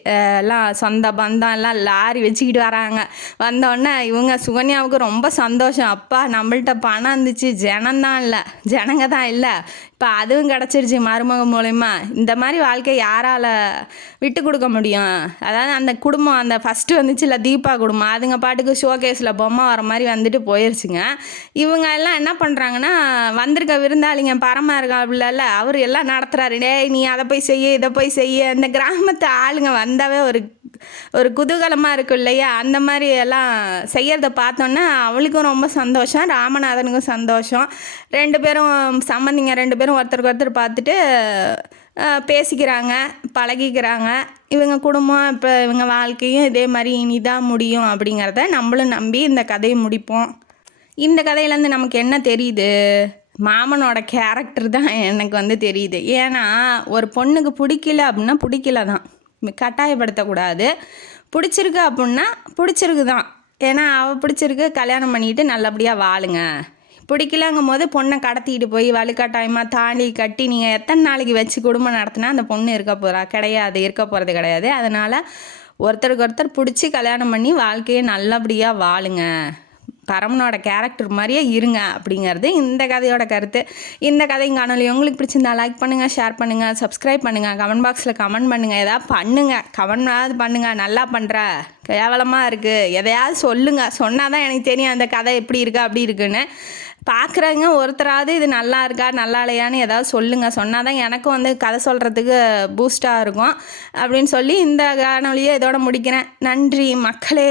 எல்லாம் சொந்த பந்தம் எல்லாம் லாரி வச்சுக்கிட்டு வராங்க. வந்தோடனே இவங்க சுகன்யாவுக்கு ரொம்ப சந்தோஷம், அப்பா நம்மள்கிட்ட பணம் இருந்துச்சு, ஜனங்க தான் இல்லை, இப்போ அதுவும் கிடச்சிருச்சு மருமக மூலயமா. இந்த மாதிரி வாழ்க்கை யாரால் விட்டு கொடுக்க முடியும்? அதாவது அந்த குடும்பம், அந்த ஃபஸ்ட்டு வந்துச்சுல்ல தீபா குடும்பம், அதுங்க பாட்டுக்கு ஷோகேஸில் பொம்மை வர மாதிரி வந்துட்டு போயிடுச்சுங்க. இவங்க எல்லாம் என்ன பண்ணுறாங்கன்னா, வந்திருக்க விருந்தாளிங்க பரமா இருக்காப்புல அவர் எல்லாம் நடத்துகிறாரு, டேய் நீ அதை போய் செய்ய இதை போய் செய்ய. இந்த கிராமத்து ஆளுங்க வந்தாவே ஒரு குதூகலமாக இருக்கும் இல்லையா? அந்த மாதிரி எல்லாம் செய்கிறத பார்த்தோன்னா அவளுக்கும் ரொம்ப சந்தோஷம், ராமநாதனுக்கும் சந்தோஷம். 2 பேரும் சம்மந்திங்க 2 பேரும் ஒருத்தருக்கு ஒருத்தர் பார்த்துட்டு பேசிக்கிறாங்க, பழகிக்கிறாங்க. இவங்க குடும்பம் இப்போ இவங்க வாழ்க்கையும் இதே மாதிரி இனிதான் முடியும் அப்படிங்கிறத நம்மளும் நம்பி இந்த கதையை முடிப்போம். இந்த கதையிலேருந்து நமக்கு என்ன தெரியுது? மாமனோட கேரக்டர் தான் எனக்கு தெரியுது. ஏன்னா ஒரு பொண்ணுக்கு பிடிக்கல அப்படின்னா பிடிக்கல தான், கட்டாயப்படுத்தக்கூடாது. பிடிச்சிருக்கு அப்படின்னா பிடிச்சிருக்கு தான். ஏன்னா அவள் பிடிச்சிருக்கு, கல்யாணம் பண்ணிட்டு நல்லபடியாக வாழுங்க. பிடிக்கலங்கும் போது பொண்ணை கடத்திட்டு போய் வலுக்கட்டாயமாக தாலி கட்டி நீங்கள் எத்தனை நாளைக்கு வச்சு குடும்பம் நடத்தினா அந்த பொண்ணு இருக்க போகிறது கிடையாது. அதனால் ஒருத்தருக்கு ஒருத்தர் பிடிச்சி கல்யாணம் பண்ணி வாழ்க்கையை நல்லபடியாக வாழுங்க, பரமனோட கேரக்டர் மாதிரியே இருங்க அப்படிங்கிறது இந்த கதையோட கருத்து. இந்த கதையும் காணொலி உங்களுக்கு பிடிச்சிருந்தா லைக் பண்ணுங்கள், ஷேர் பண்ணுங்கள், சப்ஸ்கிரைப் பண்ணுங்கள், கமெண்ட் பாக்ஸில் கமெண்ட் பண்ணுங்கள், எதாவது பண்ணுங்கள், கமெண்டாவது பண்ணுங்கள். நல்லா பண்ணுற, கேவலமாக இருக்குது, எதையாவது சொல்லுங்கள், சொன்னால் தான் எனக்கு தெரியும் அந்த கதை எப்படி இருக்குது அப்படி இருக்குன்னு. பார்க்குறவங்க ஒருத்தராவது இது நல்லா இருக்கா நல்லா இல்லையான்னு ஏதாவது சொல்லுங்கள், சொன்னால் தான் எனக்கும் கதை சொல்கிறதுக்கு பூஸ்டாக இருக்கும் அப்படின்னு சொல்லி இந்த காணொலியை இதோட முடிக்கிறேன். நன்றி மக்களே.